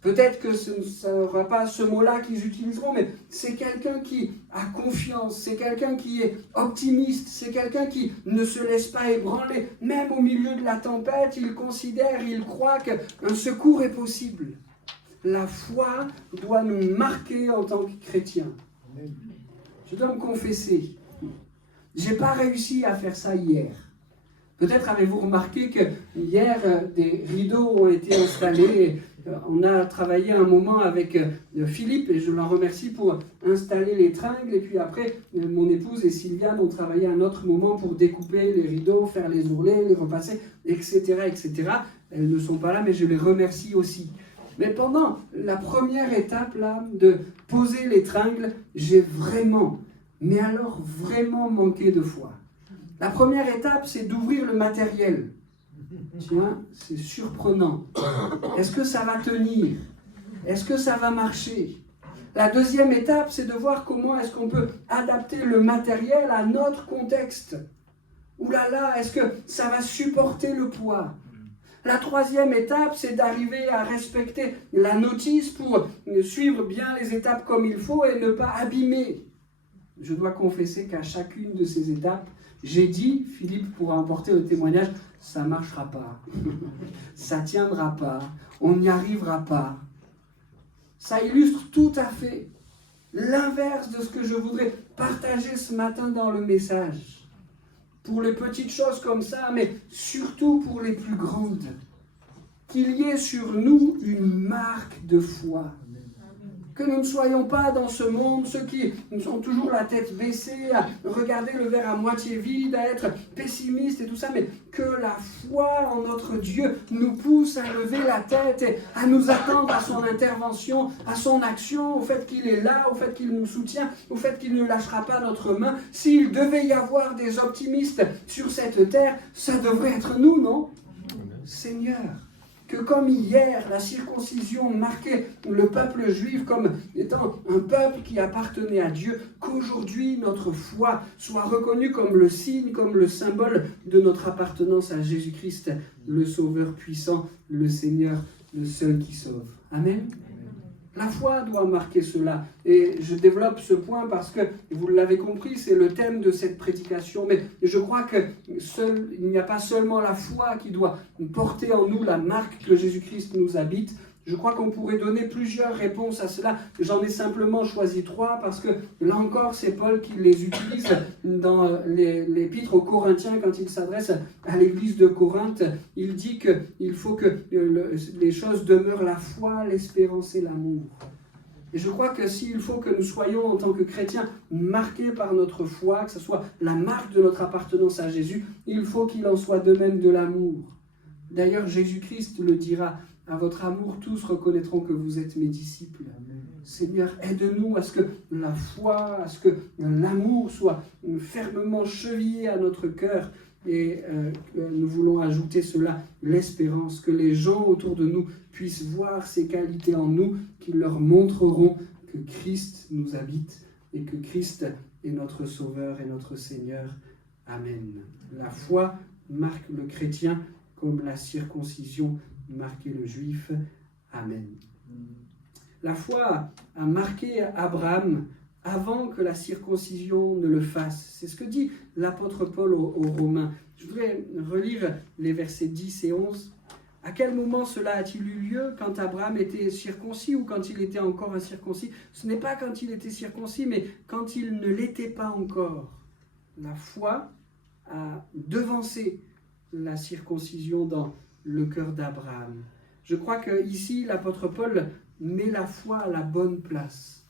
Peut-être que ce ne sera pas ce mot-là qu'ils utiliseront, mais c'est quelqu'un qui a confiance, c'est quelqu'un qui est optimiste, c'est quelqu'un qui ne se laisse pas ébranler. Même au milieu de la tempête, il considère, il croit qu'un secours est possible. La foi doit nous marquer en tant que chrétiens. Je dois me confesser, je n'ai pas réussi à faire ça hier. Peut-être avez-vous remarqué que hier, des rideaux ont été installés. On a travaillé un moment avec Philippe, et je l'en remercie, pour installer les tringles. Et puis après, mon épouse et Sylviane ont travaillé un autre moment pour découper les rideaux, faire les ourlets, les repasser, etc., etc. Elles ne sont pas là, mais je les remercie aussi. Mais pendant la première étape là, de poser les tringles, j'ai vraiment, mais alors vraiment manqué de foi. La première étape, c'est d'ouvrir le matériel. Tiens, c'est surprenant. Est-ce que ça va tenir? Est-ce que ça va marcher? La deuxième étape, c'est de voir comment est-ce qu'on peut adapter le matériel à notre contexte. Ouh là là, est-ce que ça va supporter le poids? La troisième étape, c'est d'arriver à respecter la notice pour suivre bien les étapes comme il faut et ne pas abîmer. Je dois confesser qu'à chacune de ces étapes, j'ai dit, Philippe pourra emporter le témoignage, ça ne marchera pas, ça ne tiendra pas, on n'y arrivera pas. Ça illustre tout à fait l'inverse de ce que je voudrais partager ce matin dans le message. Pour les petites choses comme ça, mais surtout pour les plus grandes. Qu'il y ait sur nous une marque de foi. Que nous ne soyons pas dans ce monde, ceux qui ont toujours la tête baissée, à regarder le verre à moitié vide, à être pessimistes et tout ça, mais que la foi en notre Dieu nous pousse à lever la tête et à nous attendre à son intervention, à son action, au fait qu'il est là, au fait qu'il nous soutient, au fait qu'il ne lâchera pas notre main. S'il devait y avoir des optimistes sur cette terre, ça devrait être nous, non? Seigneur, que comme hier, la circoncision marquait le peuple juif comme étant un peuple qui appartenait à Dieu, qu'aujourd'hui notre foi soit reconnue comme le signe, comme le symbole de notre appartenance à Jésus-Christ, le Sauveur puissant, le Seigneur, le seul qui sauve. Amen. La foi doit marquer cela. Et je développe ce point parce que, vous l'avez compris, c'est le thème de cette prédication. Mais je crois qu'il n'y a pas seulement la foi qui doit porter en nous la marque que Jésus-Christ nous habite. Je crois qu'on pourrait donner plusieurs réponses à cela. J'en ai simplement choisi 3 parce que, là encore, c'est Paul qui les utilise dans l'épître aux Corinthiens quand il s'adresse à l'église de Corinthe. Il dit qu'il faut que les choses demeurent la foi, l'espérance et l'amour. Et je crois que s'il faut que nous soyons en tant que chrétiens marqués par notre foi, que ce soit la marque de notre appartenance à Jésus, il faut qu'il en soit de même de l'amour. D'ailleurs, Jésus-Christ le dira: à votre amour, tous reconnaîtront que vous êtes mes disciples. Amen. Seigneur, aide-nous à ce que la foi, à ce que l'amour soit fermement chevillé à notre cœur. Et nous voulons ajouter cela, l'espérance, que les gens autour de nous puissent voir ces qualités en nous, qui leur montreront que Christ nous habite et que Christ est notre Sauveur et notre Seigneur. Amen. La foi marque le chrétien comme la circoncision marquait le juif. Amen. La foi a marqué Abraham avant que la circoncision ne le fasse. C'est ce que dit l'apôtre Paul aux Romains. Je voudrais relire les versets 10 et 11. À quel moment cela a-t-il eu lieu? Quand Abraham était circoncis ou quand il était encore incirconcis? Ce n'est pas quand il était circoncis, mais quand il ne l'était pas encore. La foi a devancé la circoncision dans le cœur d'Abraham. Je crois qu'ici, l'apôtre Paul met la foi à la bonne place.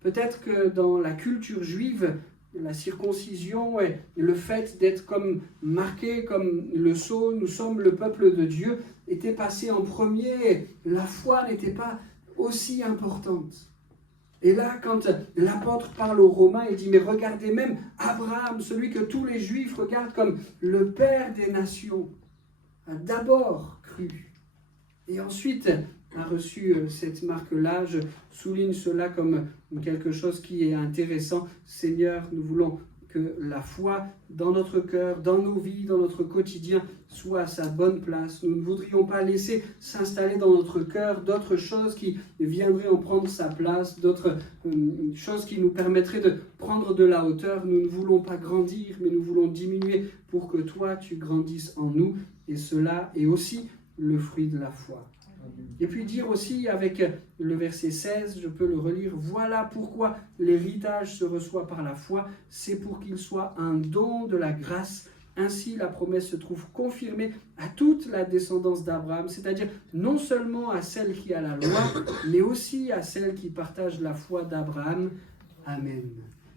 Peut-être que dans la culture juive, la circoncision et le fait d'être comme marqué comme le sceau, nous sommes le peuple de Dieu, était passé en premier. La foi n'était pas aussi importante. Et là, quand l'apôtre parle aux Romains, il dit: mais regardez même Abraham, celui que tous les Juifs regardent comme le père des nations, a d'abord cru. Et ensuite a reçu cette marque-là. Je souligne cela comme quelque chose qui est intéressant. Seigneur, nous voulons que la foi dans notre cœur, dans nos vies, dans notre quotidien, soit à sa bonne place. Nous ne voudrions pas laisser s'installer dans notre cœur d'autres choses qui viendraient en prendre sa place, d'autres choses qui nous permettraient de prendre de la hauteur. Nous ne voulons pas grandir, mais nous voulons diminuer pour que toi, tu grandisses en nous. Et cela est aussi le fruit de la foi. Et puis dire aussi avec le verset 16, je peux le relire: voilà pourquoi l'héritage se reçoit par la foi, c'est pour qu'il soit un don de la grâce. Ainsi la promesse se trouve confirmée à toute la descendance d'Abraham, c'est-à-dire non seulement à celle qui a la loi, mais aussi à celle qui partage la foi d'Abraham. Amen.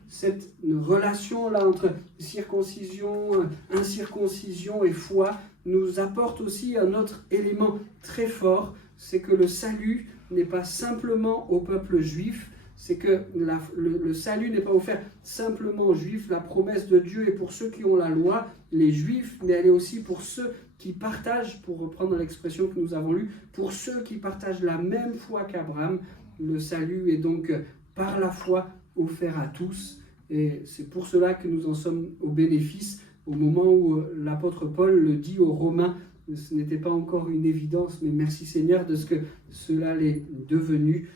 Cette relation-là entre circoncision, incirconcision et foi nous apporte aussi un autre élément très fort, c'est que le salut n'est pas simplement au peuple juif, c'est que le salut n'est pas offert simplement aux juifs, la promesse de Dieu est pour ceux qui ont la loi, les juifs, mais elle est aussi pour ceux qui partagent, pour reprendre l'expression que nous avons lue, pour ceux qui partagent la même foi qu'Abraham. Le salut est donc par la foi offert à tous, et c'est pour cela que nous en sommes au bénéfice. Au moment où l'apôtre Paul le dit aux Romains, ce n'était pas encore une évidence, mais merci Seigneur de ce que cela l'est devenu.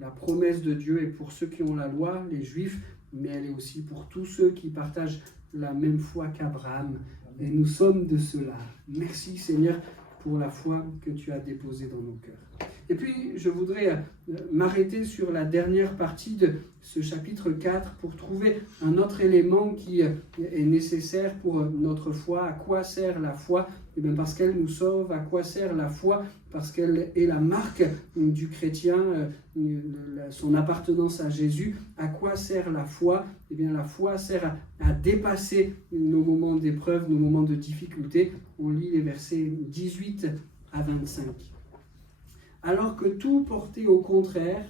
La promesse de Dieu est pour ceux qui ont la loi, les Juifs, mais elle est aussi pour tous ceux qui partagent la même foi qu'Abraham. Et nous sommes de cela. Merci Seigneur pour la foi que tu as déposée dans nos cœurs. Et puis, je voudrais m'arrêter sur la dernière partie de ce chapitre 4 pour trouver un autre élément qui est nécessaire pour notre foi. À quoi sert la foi? Eh bien, parce qu'elle nous sauve. À quoi sert la foi? Parce qu'elle est la marque du chrétien, son appartenance à Jésus. À quoi sert la foi? Eh bien, la foi sert à dépasser nos moments d'épreuve, nos moments de difficulté. On lit les versets 18 à 25. Alors que tout portait au contraire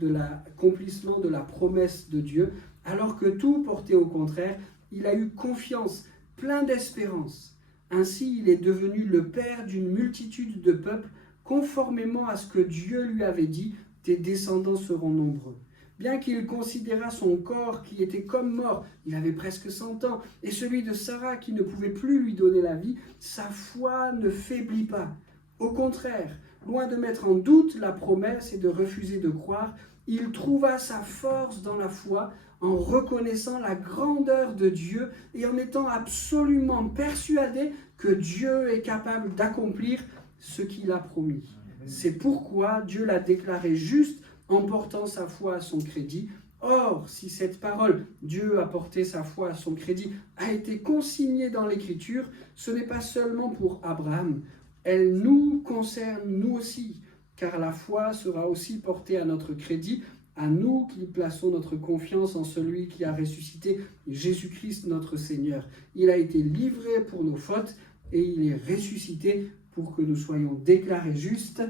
de l'accomplissement de la promesse de Dieu, alors que tout portait au contraire, il a eu confiance, plein d'espérance. Ainsi, il est devenu le père d'une multitude de peuples, conformément à ce que Dieu lui avait dit, tes descendants seront nombreux. Bien qu'il considérât son corps qui était comme mort, il avait presque 100 ans, et celui de Sarah qui ne pouvait plus lui donner la vie, sa foi ne faiblit pas. Au contraire, Loin de mettre en doute la promesse et de refuser de croire, il trouva sa force dans la foi en reconnaissant la grandeur de Dieu et en étant absolument persuadé que Dieu est capable d'accomplir ce qu'il a promis. C'est pourquoi Dieu l'a déclaré juste en portant sa foi à son crédit. Or, si cette parole, Dieu a porté sa foi à son crédit, a été consignée dans l'Écriture, ce n'est pas seulement pour Abraham, elle nous concerne nous aussi, car la foi sera aussi portée à notre crédit, à nous qui plaçons notre confiance en celui qui a ressuscité Jésus-Christ notre Seigneur. Il a été livré pour nos fautes et il est ressuscité pour que nous soyons déclarés justes.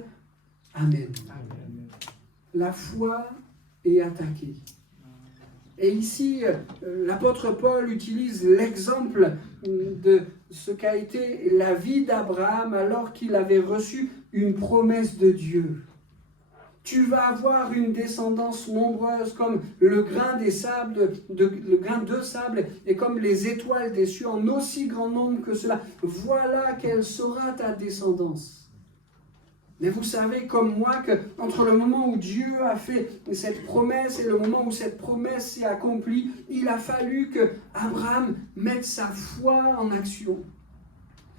Amen. Amen. La foi est attaquée. Et ici, l'apôtre Paul utilise l'exemple de ce qu'a été la vie d'Abraham alors qu'il avait reçu une promesse de Dieu. Tu vas avoir une descendance nombreuse comme le grain des sables, le grain de sable et comme les étoiles des cieux en aussi grand nombre que cela. Voilà quelle sera ta descendance. Mais vous savez comme moi qu'entre le moment où Dieu a fait cette promesse et le moment où cette promesse s'est accomplie, il a fallu que Abraham mette sa foi en action.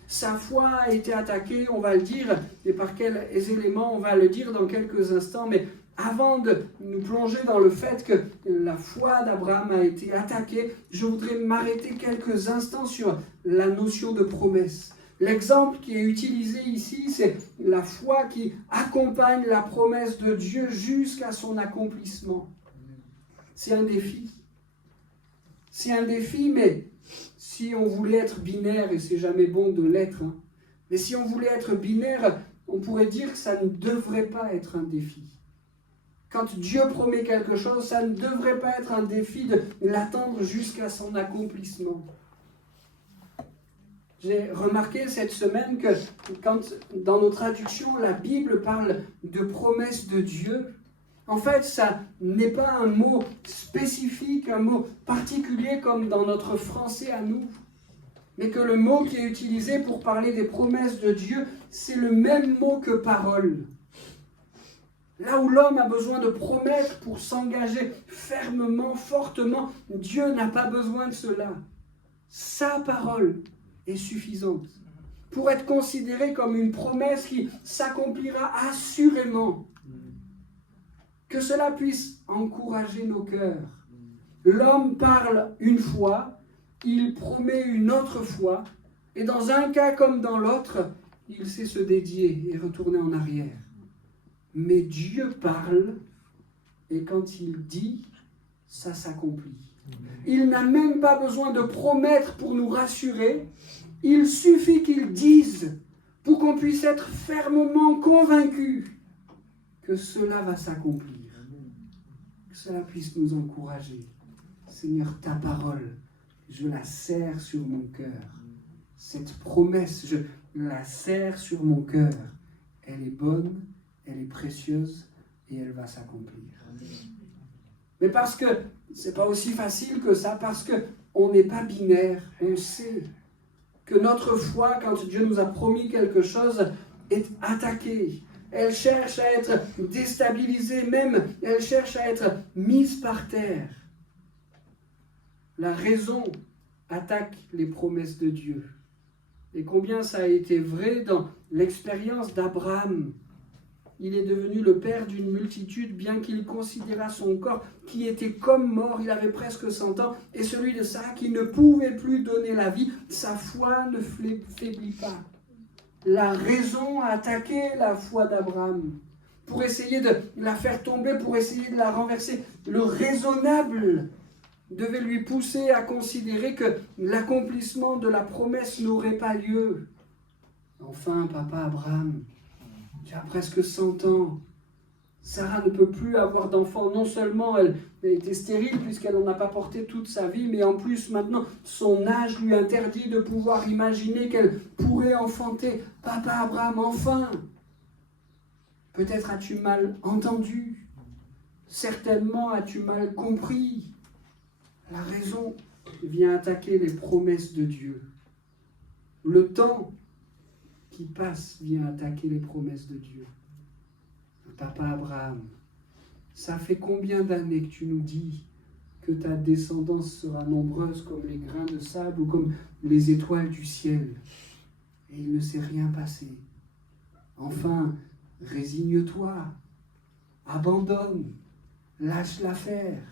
Sa foi a été attaquée, on va le dire, et par quels éléments, on va le dire dans quelques instants, mais avant de nous plonger dans le fait que la foi d'Abraham a été attaquée, je voudrais m'arrêter quelques instants sur la notion de promesse. L'exemple qui est utilisé ici, c'est la foi qui accompagne la promesse de Dieu jusqu'à son accomplissement. C'est un défi. C'est un défi, mais si on voulait être binaire, et c'est jamais bon de l'être, mais si on voulait être binaire, on pourrait dire que ça ne devrait pas être un défi. Quand Dieu promet quelque chose, ça ne devrait pas être un défi de l'attendre jusqu'à son accomplissement. J'ai remarqué cette semaine que quand dans nos traductions, la Bible parle de promesse de Dieu, en fait, ça n'est pas un mot spécifique, un mot particulier comme dans notre français à nous, mais que le mot qui est utilisé pour parler des promesses de Dieu, c'est le même mot que parole. Là où l'homme a besoin de promettre pour s'engager fermement, fortement, Dieu n'a pas besoin de cela. Sa parole est suffisante pour être considérée comme une promesse qui s'accomplira assurément. Que cela puisse encourager nos cœurs. L'homme parle une fois, il promet une autre fois, et dans un cas comme dans l'autre, il sait se dédier et retourner en arrière. Mais Dieu parle, et quand il dit, ça s'accomplit. Il n'a même pas besoin de promettre pour nous rassurer, il suffit qu'il dise pour qu'on puisse être fermement convaincus que cela va s'accomplir. Que cela puisse nous encourager. Seigneur, ta parole, je la serre sur mon cœur. Cette promesse, je la serre sur mon cœur. Elle est bonne, elle est précieuse et elle va s'accomplir. Mais parce que c'est pas aussi facile que ça, parce qu'on n'est pas binaire, on sait que notre foi, quand Dieu nous a promis quelque chose, est attaquée. Elle cherche à être déstabilisée, même elle cherche à être mise par terre. La raison attaque les promesses de Dieu. Et combien ça a été vrai dans l'expérience d'Abraham. Il est devenu le père d'une multitude, bien qu'il considérât son corps qui était comme mort, il avait presque 100 ans, et celui de Sarah qui ne pouvait plus donner la vie, sa foi ne faiblit pas. La raison a attaqué la foi d'Abraham pour essayer de la faire tomber, pour essayer de la renverser. Le raisonnable devait lui pousser à considérer que l'accomplissement de la promesse n'aurait pas lieu. Enfin, papa Abraham, tu as presque 100 ans. Sarah ne peut plus avoir d'enfant. Non seulement elle était stérile puisqu'elle n'en a pas porté toute sa vie, mais en plus maintenant son âge lui interdit de pouvoir imaginer qu'elle pourrait enfanter. Papa Abraham, enfin! Peut-être as-tu mal entendu. Certainement as-tu mal compris. La raison vient attaquer les promesses de Dieu. Le temps qui passe vient attaquer les promesses de Dieu. Papa Abraham, ça fait combien d'années que tu nous dis que ta descendance sera nombreuse comme les grains de sable ou comme les étoiles du ciel? Et il ne s'est rien passé. Enfin, résigne-toi, abandonne, lâche l'affaire.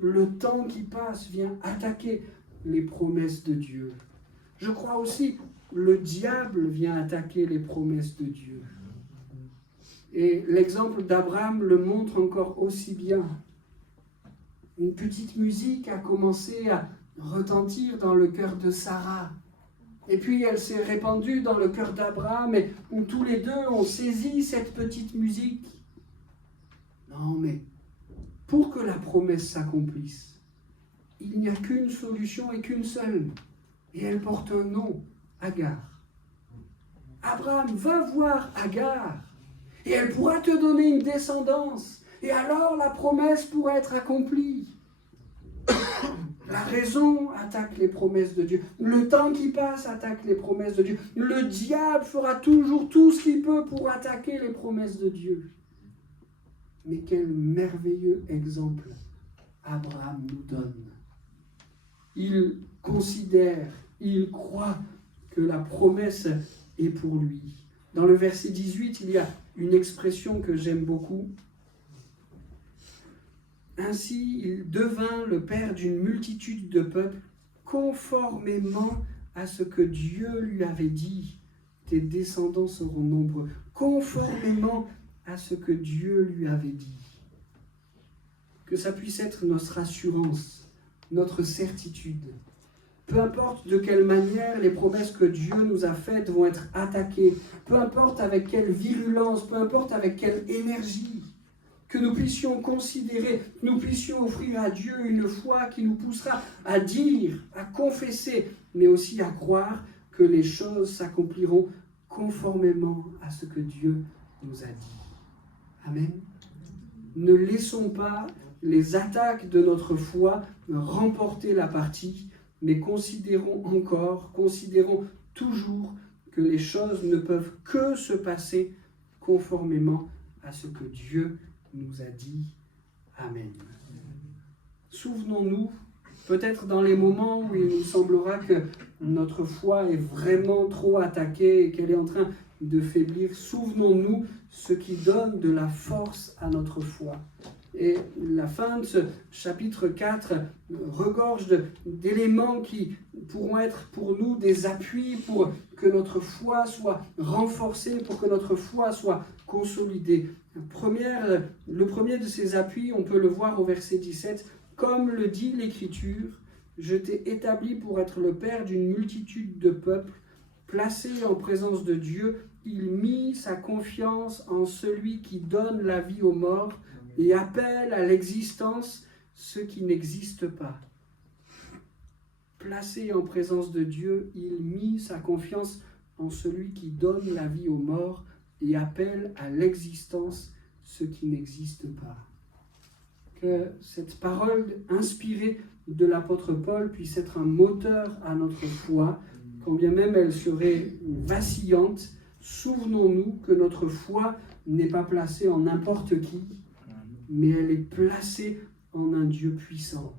Le temps qui passe vient attaquer les promesses de Dieu. Je crois aussi le diable vient attaquer les promesses de Dieu. Et l'exemple d'Abraham le montre encore aussi bien. Une petite musique a commencé à retentir dans le cœur de Sarah. Et puis elle s'est répandue dans le cœur d'Abraham et où tous les deux ont saisi cette petite musique. Non, mais pour que la promesse s'accomplisse, il n'y a qu'une solution et qu'une seule. Et elle porte un nom, Agar. Abraham, va voir Agar. Et elle pourra te donner une descendance. Et alors la promesse pourra être accomplie. La raison attaque les promesses de Dieu. Le temps qui passe attaque les promesses de Dieu. Le diable fera toujours tout ce qu'il peut pour attaquer les promesses de Dieu. Mais quel merveilleux exemple Abraham nous donne. Il considère, il croit que la promesse est pour lui. Dans le verset 18, il y a une expression que j'aime beaucoup. Ainsi, il devint le père d'une multitude de peuples, conformément à ce que Dieu lui avait dit. Tes descendants seront nombreux. Conformément à ce que Dieu lui avait dit. Que ça puisse être notre assurance, notre certitude. Peu importe de quelle manière les promesses que Dieu nous a faites vont être attaquées, peu importe avec quelle virulence, peu importe avec quelle énergie, que nous puissions considérer, que nous puissions offrir à Dieu une foi qui nous poussera à dire, à confesser, mais aussi à croire que les choses s'accompliront conformément à ce que Dieu nous a dit. Amen. Ne laissons pas les attaques de notre foi remporter la partie, mais considérons toujours que les choses ne peuvent que se passer conformément à ce que Dieu nous a dit. Amen. Souvenons-nous, peut-être dans les moments où il nous semblera que notre foi est vraiment trop attaquée et qu'elle est en train de faiblir, souvenons-nous ce qui donne de la force à notre foi. Et la fin de ce chapitre 4 regorge d'éléments qui pourront être pour nous des appuis pour que notre foi soit renforcée, pour que notre foi soit consolidée. Le premier de ces appuis, on peut le voir au verset 17, « Comme le dit l'Écriture, je t'ai établi pour être le père d'une multitude de peuples, placé en présence de Dieu, il mit sa confiance en celui qui donne la vie aux morts, et appelle à l'existence ce qui n'existe pas. » Placé en présence de Dieu, il mit sa confiance en celui qui donne la vie aux morts et appelle à l'existence ce qui n'existe pas. Que cette parole inspirée de l'apôtre Paul puisse être un moteur à notre foi, quand bien même elle serait vacillante. Souvenons-nous que notre foi n'est pas placée en n'importe qui, mais elle est placée en un Dieu puissant,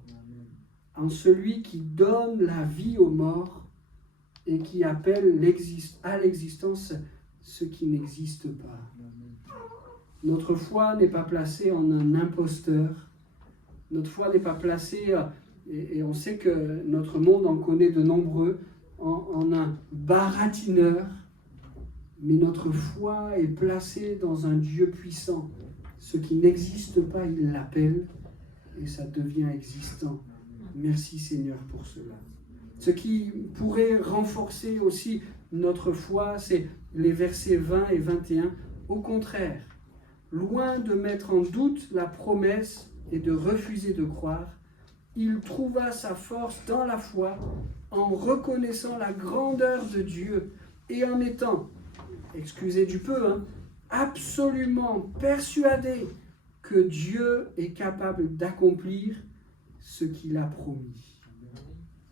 en celui qui donne la vie aux morts et qui appelle à l'existence ce qui n'existe pas. Notre foi n'est pas placée en un imposteur, notre foi n'est pas placée, et on sait que notre monde en connaît de nombreux, en un baratineur, mais notre foi est placée dans un Dieu puissant. Ce qui n'existe pas, il l'appelle et ça devient existant. Merci Seigneur pour cela. Ce qui pourrait renforcer aussi notre foi, c'est les versets 20 et 21. Au contraire, loin de mettre en doute la promesse et de refuser de croire, il trouva sa force dans la foi en reconnaissant la grandeur de Dieu et en étant, excusez du peu, absolument persuadé que Dieu est capable d'accomplir ce qu'il a promis.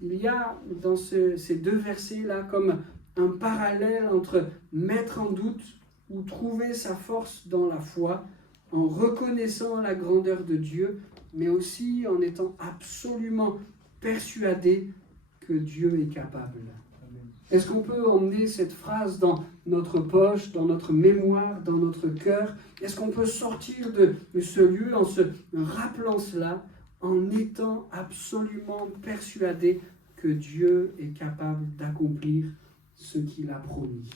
Il y a dans ces deux versets-là comme un parallèle entre mettre en doute ou trouver sa force dans la foi en reconnaissant la grandeur de Dieu, mais aussi en étant absolument persuadé que Dieu est capable. Est-ce qu'on peut emmener cette phrase dans notre poche, dans notre mémoire, dans notre cœur? Est-ce qu'on peut sortir de ce lieu en se rappelant cela, en étant absolument persuadé que Dieu est capable d'accomplir ce qu'il a promis?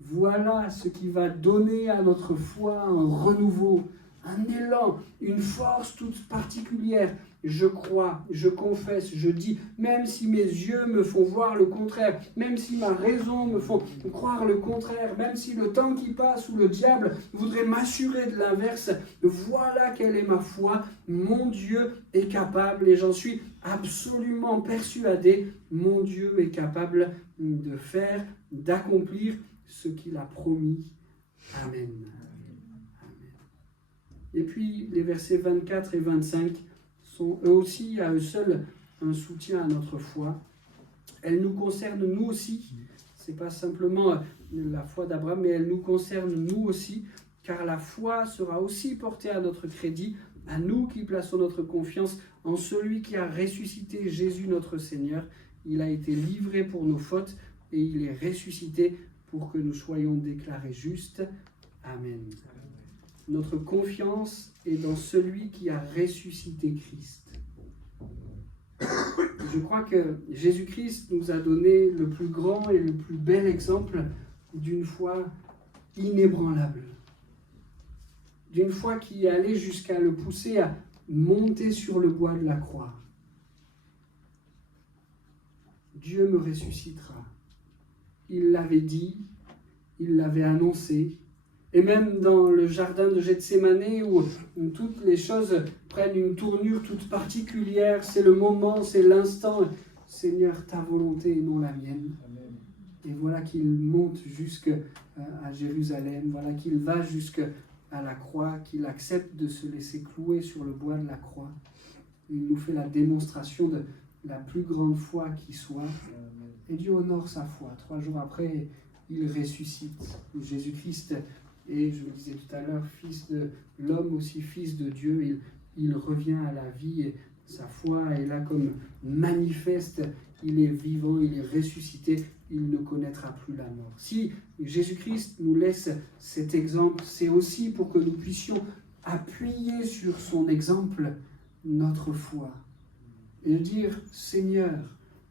Voilà ce qui va donner à notre foi un renouveau, un élan, une force toute particulière. Je crois, je confesse, je dis, même si mes yeux me font voir le contraire, même si ma raison me font croire le contraire, même si le temps qui passe ou le diable voudrait m'assurer de l'inverse, voilà quelle est ma foi. Mon Dieu est capable et j'en suis absolument persuadé. Mon Dieu est capable de faire, d'accomplir ce qu'il a promis. Amen. Et puis les versets 24 et 25 sont eux aussi, à eux seuls, un soutien à notre foi. Elles nous concernent nous aussi. Ce n'est pas simplement la foi d'Abraham, mais elles nous concernent nous aussi, car la foi sera aussi portée à notre crédit, à nous qui plaçons notre confiance en celui qui a ressuscité Jésus notre Seigneur. Il a été livré pour nos fautes et il est ressuscité pour que nous soyons déclarés justes. Amen. Notre confiance est dans celui qui a ressuscité Christ. Je crois que Jésus-Christ nous a donné le plus grand et le plus bel exemple d'une foi inébranlable. D'une foi qui allait jusqu'à le pousser à monter sur le bois de la croix. Dieu me ressuscitera. Il l'avait dit, il l'avait annoncé. Et même dans le jardin de Gethsémanée, où toutes les choses prennent une tournure toute particulière, c'est le moment, c'est l'instant. Seigneur, ta volonté et non la mienne. Amen. Et voilà qu'il monte jusqu'à Jérusalem, voilà qu'il va jusqu'à la croix, qu'il accepte de se laisser clouer sur le bois de la croix. Il nous fait la démonstration de la plus grande foi qui soit. Et Dieu honore sa foi. 3 jours après, il ressuscite. Jésus-Christ est, je le disais tout à l'heure, fils de l'homme, aussi fils de Dieu. Il revient à la vie et sa foi est là comme manifeste. Il est vivant, il est ressuscité, il ne connaîtra plus la mort. Si Jésus-Christ nous laisse cet exemple, c'est aussi pour que nous puissions appuyer sur son exemple notre foi. Et dire, Seigneur,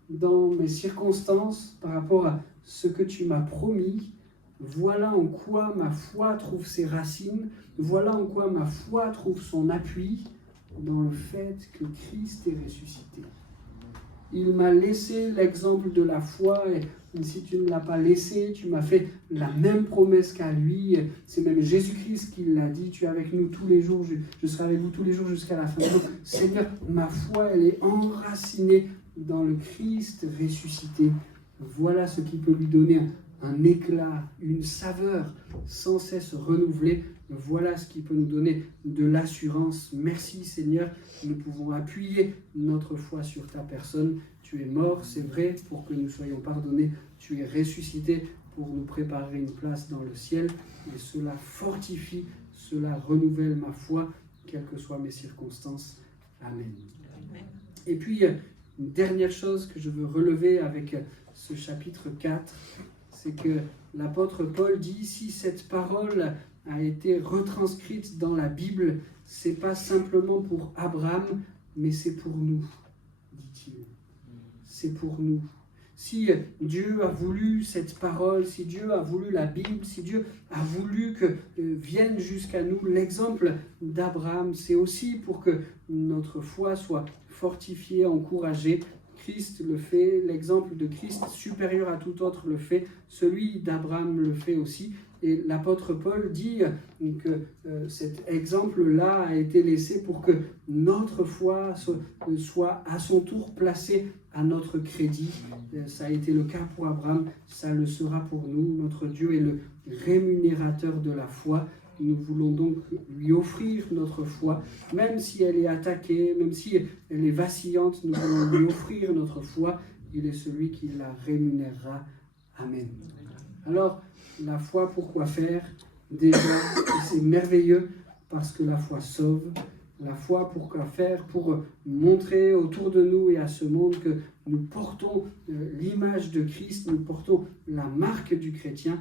dans mes circonstances, par rapport à ce que tu m'as promis, voilà en quoi ma foi trouve ses racines, voilà en quoi ma foi trouve son appui, dans le fait que Christ est ressuscité. Il m'a laissé l'exemple de la foi, et si tu ne l'as pas laissé, tu m'as fait la même promesse qu'à lui. C'est même Jésus-Christ qui l'a dit, tu es avec nous tous les jours, je serai avec vous tous les jours jusqu'à la fin du monde. Seigneur, ma foi, elle est enracinée dans le Christ ressuscité. Voilà ce qui peut lui donner un éclat, une saveur sans cesse renouvelée. Voilà ce qui peut nous donner de l'assurance. Merci Seigneur, nous pouvons appuyer notre foi sur ta personne. Tu es mort, c'est vrai, pour que nous soyons pardonnés. Tu es ressuscité pour nous préparer une place dans le ciel. Et cela fortifie, cela renouvelle ma foi, quelles que soient mes circonstances. Amen. Et puis, une dernière chose que je veux relever avec ce chapitre 4, c'est que l'apôtre Paul dit, si cette parole a été retranscrite dans la Bible, c'est pas simplement pour Abraham, mais c'est pour nous, dit-il. C'est pour nous. Si Dieu a voulu cette parole, si Dieu a voulu la Bible, si Dieu a voulu que vienne jusqu'à nous l'exemple d'Abraham, c'est aussi pour que notre foi soit fortifiée, encouragée. Christ le fait, l'exemple de Christ supérieur à tout autre le fait, celui d'Abraham le fait aussi. Et l'apôtre Paul dit que cet exemple-là a été laissé pour que notre foi soit à son tour placée à notre crédit. Ça a été le cas pour Abraham, ça le sera pour nous. Notre Dieu est le rémunérateur de la foi. Nous voulons donc lui offrir notre foi, même si elle est attaquée, même si elle est vacillante, nous voulons lui offrir notre foi. Il est celui qui la rémunérera. Amen. Alors, la foi, pourquoi faire? déjà, et c'est merveilleux parce que la foi sauve. La foi pour quoi faire? Pour montrer autour de nous et à ce monde que nous portons l'image de Christ, nous portons la marque du chrétien.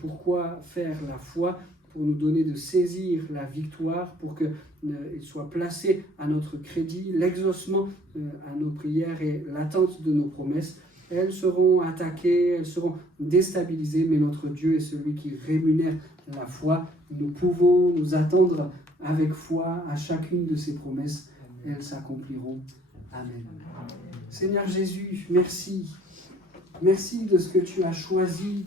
Pourquoi faire la foi? Pour nous donner de saisir la victoire, pour qu'il soit placé à notre crédit, l'exaucement à nos prières et l'attente de nos promesses. Elles seront attaquées, elles seront déstabilisées, mais notre Dieu est celui qui rémunère la foi. Nous pouvons nous attendre avec foi à chacune de ses promesses. Elles s'accompliront. Amen. Seigneur Jésus, merci. Merci de ce que tu as choisi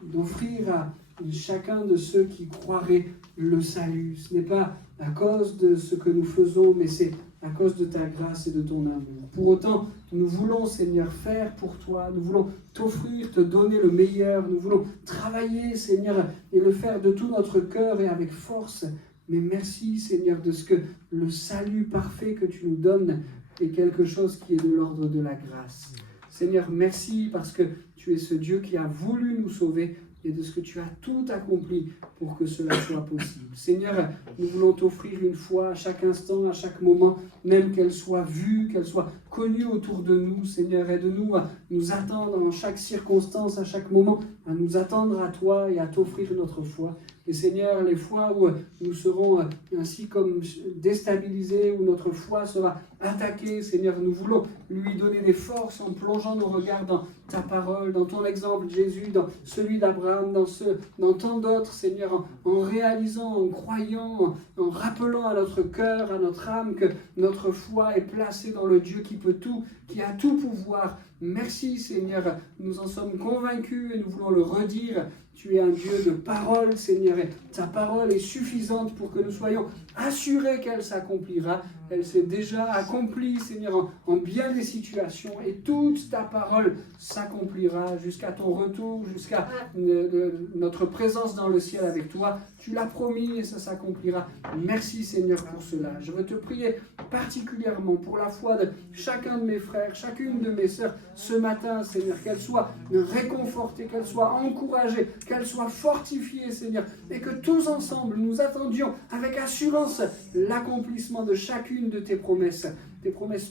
d'offrir à chacun de ceux qui croiraient le salut. Ce n'est pas à cause de ce que nous faisons, mais c'est à cause de ta grâce et de ton amour. Pour autant, nous voulons, Seigneur, faire pour toi. Nous voulons t'offrir, te donner le meilleur. Nous voulons travailler, Seigneur, et le faire de tout notre cœur et avec force. Mais merci, Seigneur, de ce que le salut parfait que tu nous donnes est quelque chose qui est de l'ordre de la grâce. Seigneur, merci parce que tu es ce Dieu qui a voulu nous sauver et de ce que tu as tout accompli pour que cela soit possible. Seigneur, nous voulons t'offrir une foi à chaque instant, à chaque moment, même qu'elle soit vue, qu'elle soit connue autour de nous. Seigneur, aide-nous à nous attendre en chaque circonstance, à chaque moment, à nous attendre à toi et à t'offrir notre foi. Et Seigneur, les fois où nous serons ainsi comme déstabilisés, où notre foi sera attaquée, Seigneur, nous voulons lui donner des forces en plongeant nos regards dans ta parole, dans ton exemple, Jésus, dans celui d'Abraham, dans tant d'autres, Seigneur, en réalisant, en croyant, en rappelant à notre cœur, à notre âme que notre foi est placée dans le Dieu qui peut tout, qui a tout pouvoir. Merci, Seigneur, nous en sommes convaincus et nous voulons le redire. Tu es un Dieu de parole, Seigneur, et ta parole est suffisante pour que nous soyons assurés qu'elle s'accomplira. Elle s'est déjà accomplie, Seigneur, en bien des situations, et toute ta parole s'accomplira jusqu'à ton retour, jusqu'à notre présence dans le ciel avec toi. Tu l'as promis et ça s'accomplira. Merci, Seigneur, pour cela. Je veux te prier particulièrement pour la foi de chacun de mes frères, chacune de mes sœurs ce matin, Seigneur, qu'elle soit réconfortée, qu'elle soit encouragée, qu'elle soit fortifiée, Seigneur, et que tous ensemble nous attendions avec assurance l'accomplissement de chacune de tes promesses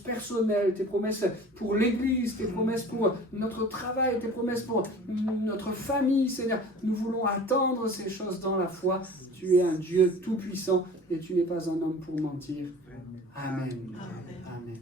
personnelles, tes promesses pour l'Église, tes promesses pour notre travail, tes promesses pour notre famille, Seigneur. Nous voulons attendre ces choses dans la foi. Tu es un Dieu tout-puissant et tu n'es pas un homme pour mentir. Amen. Amen.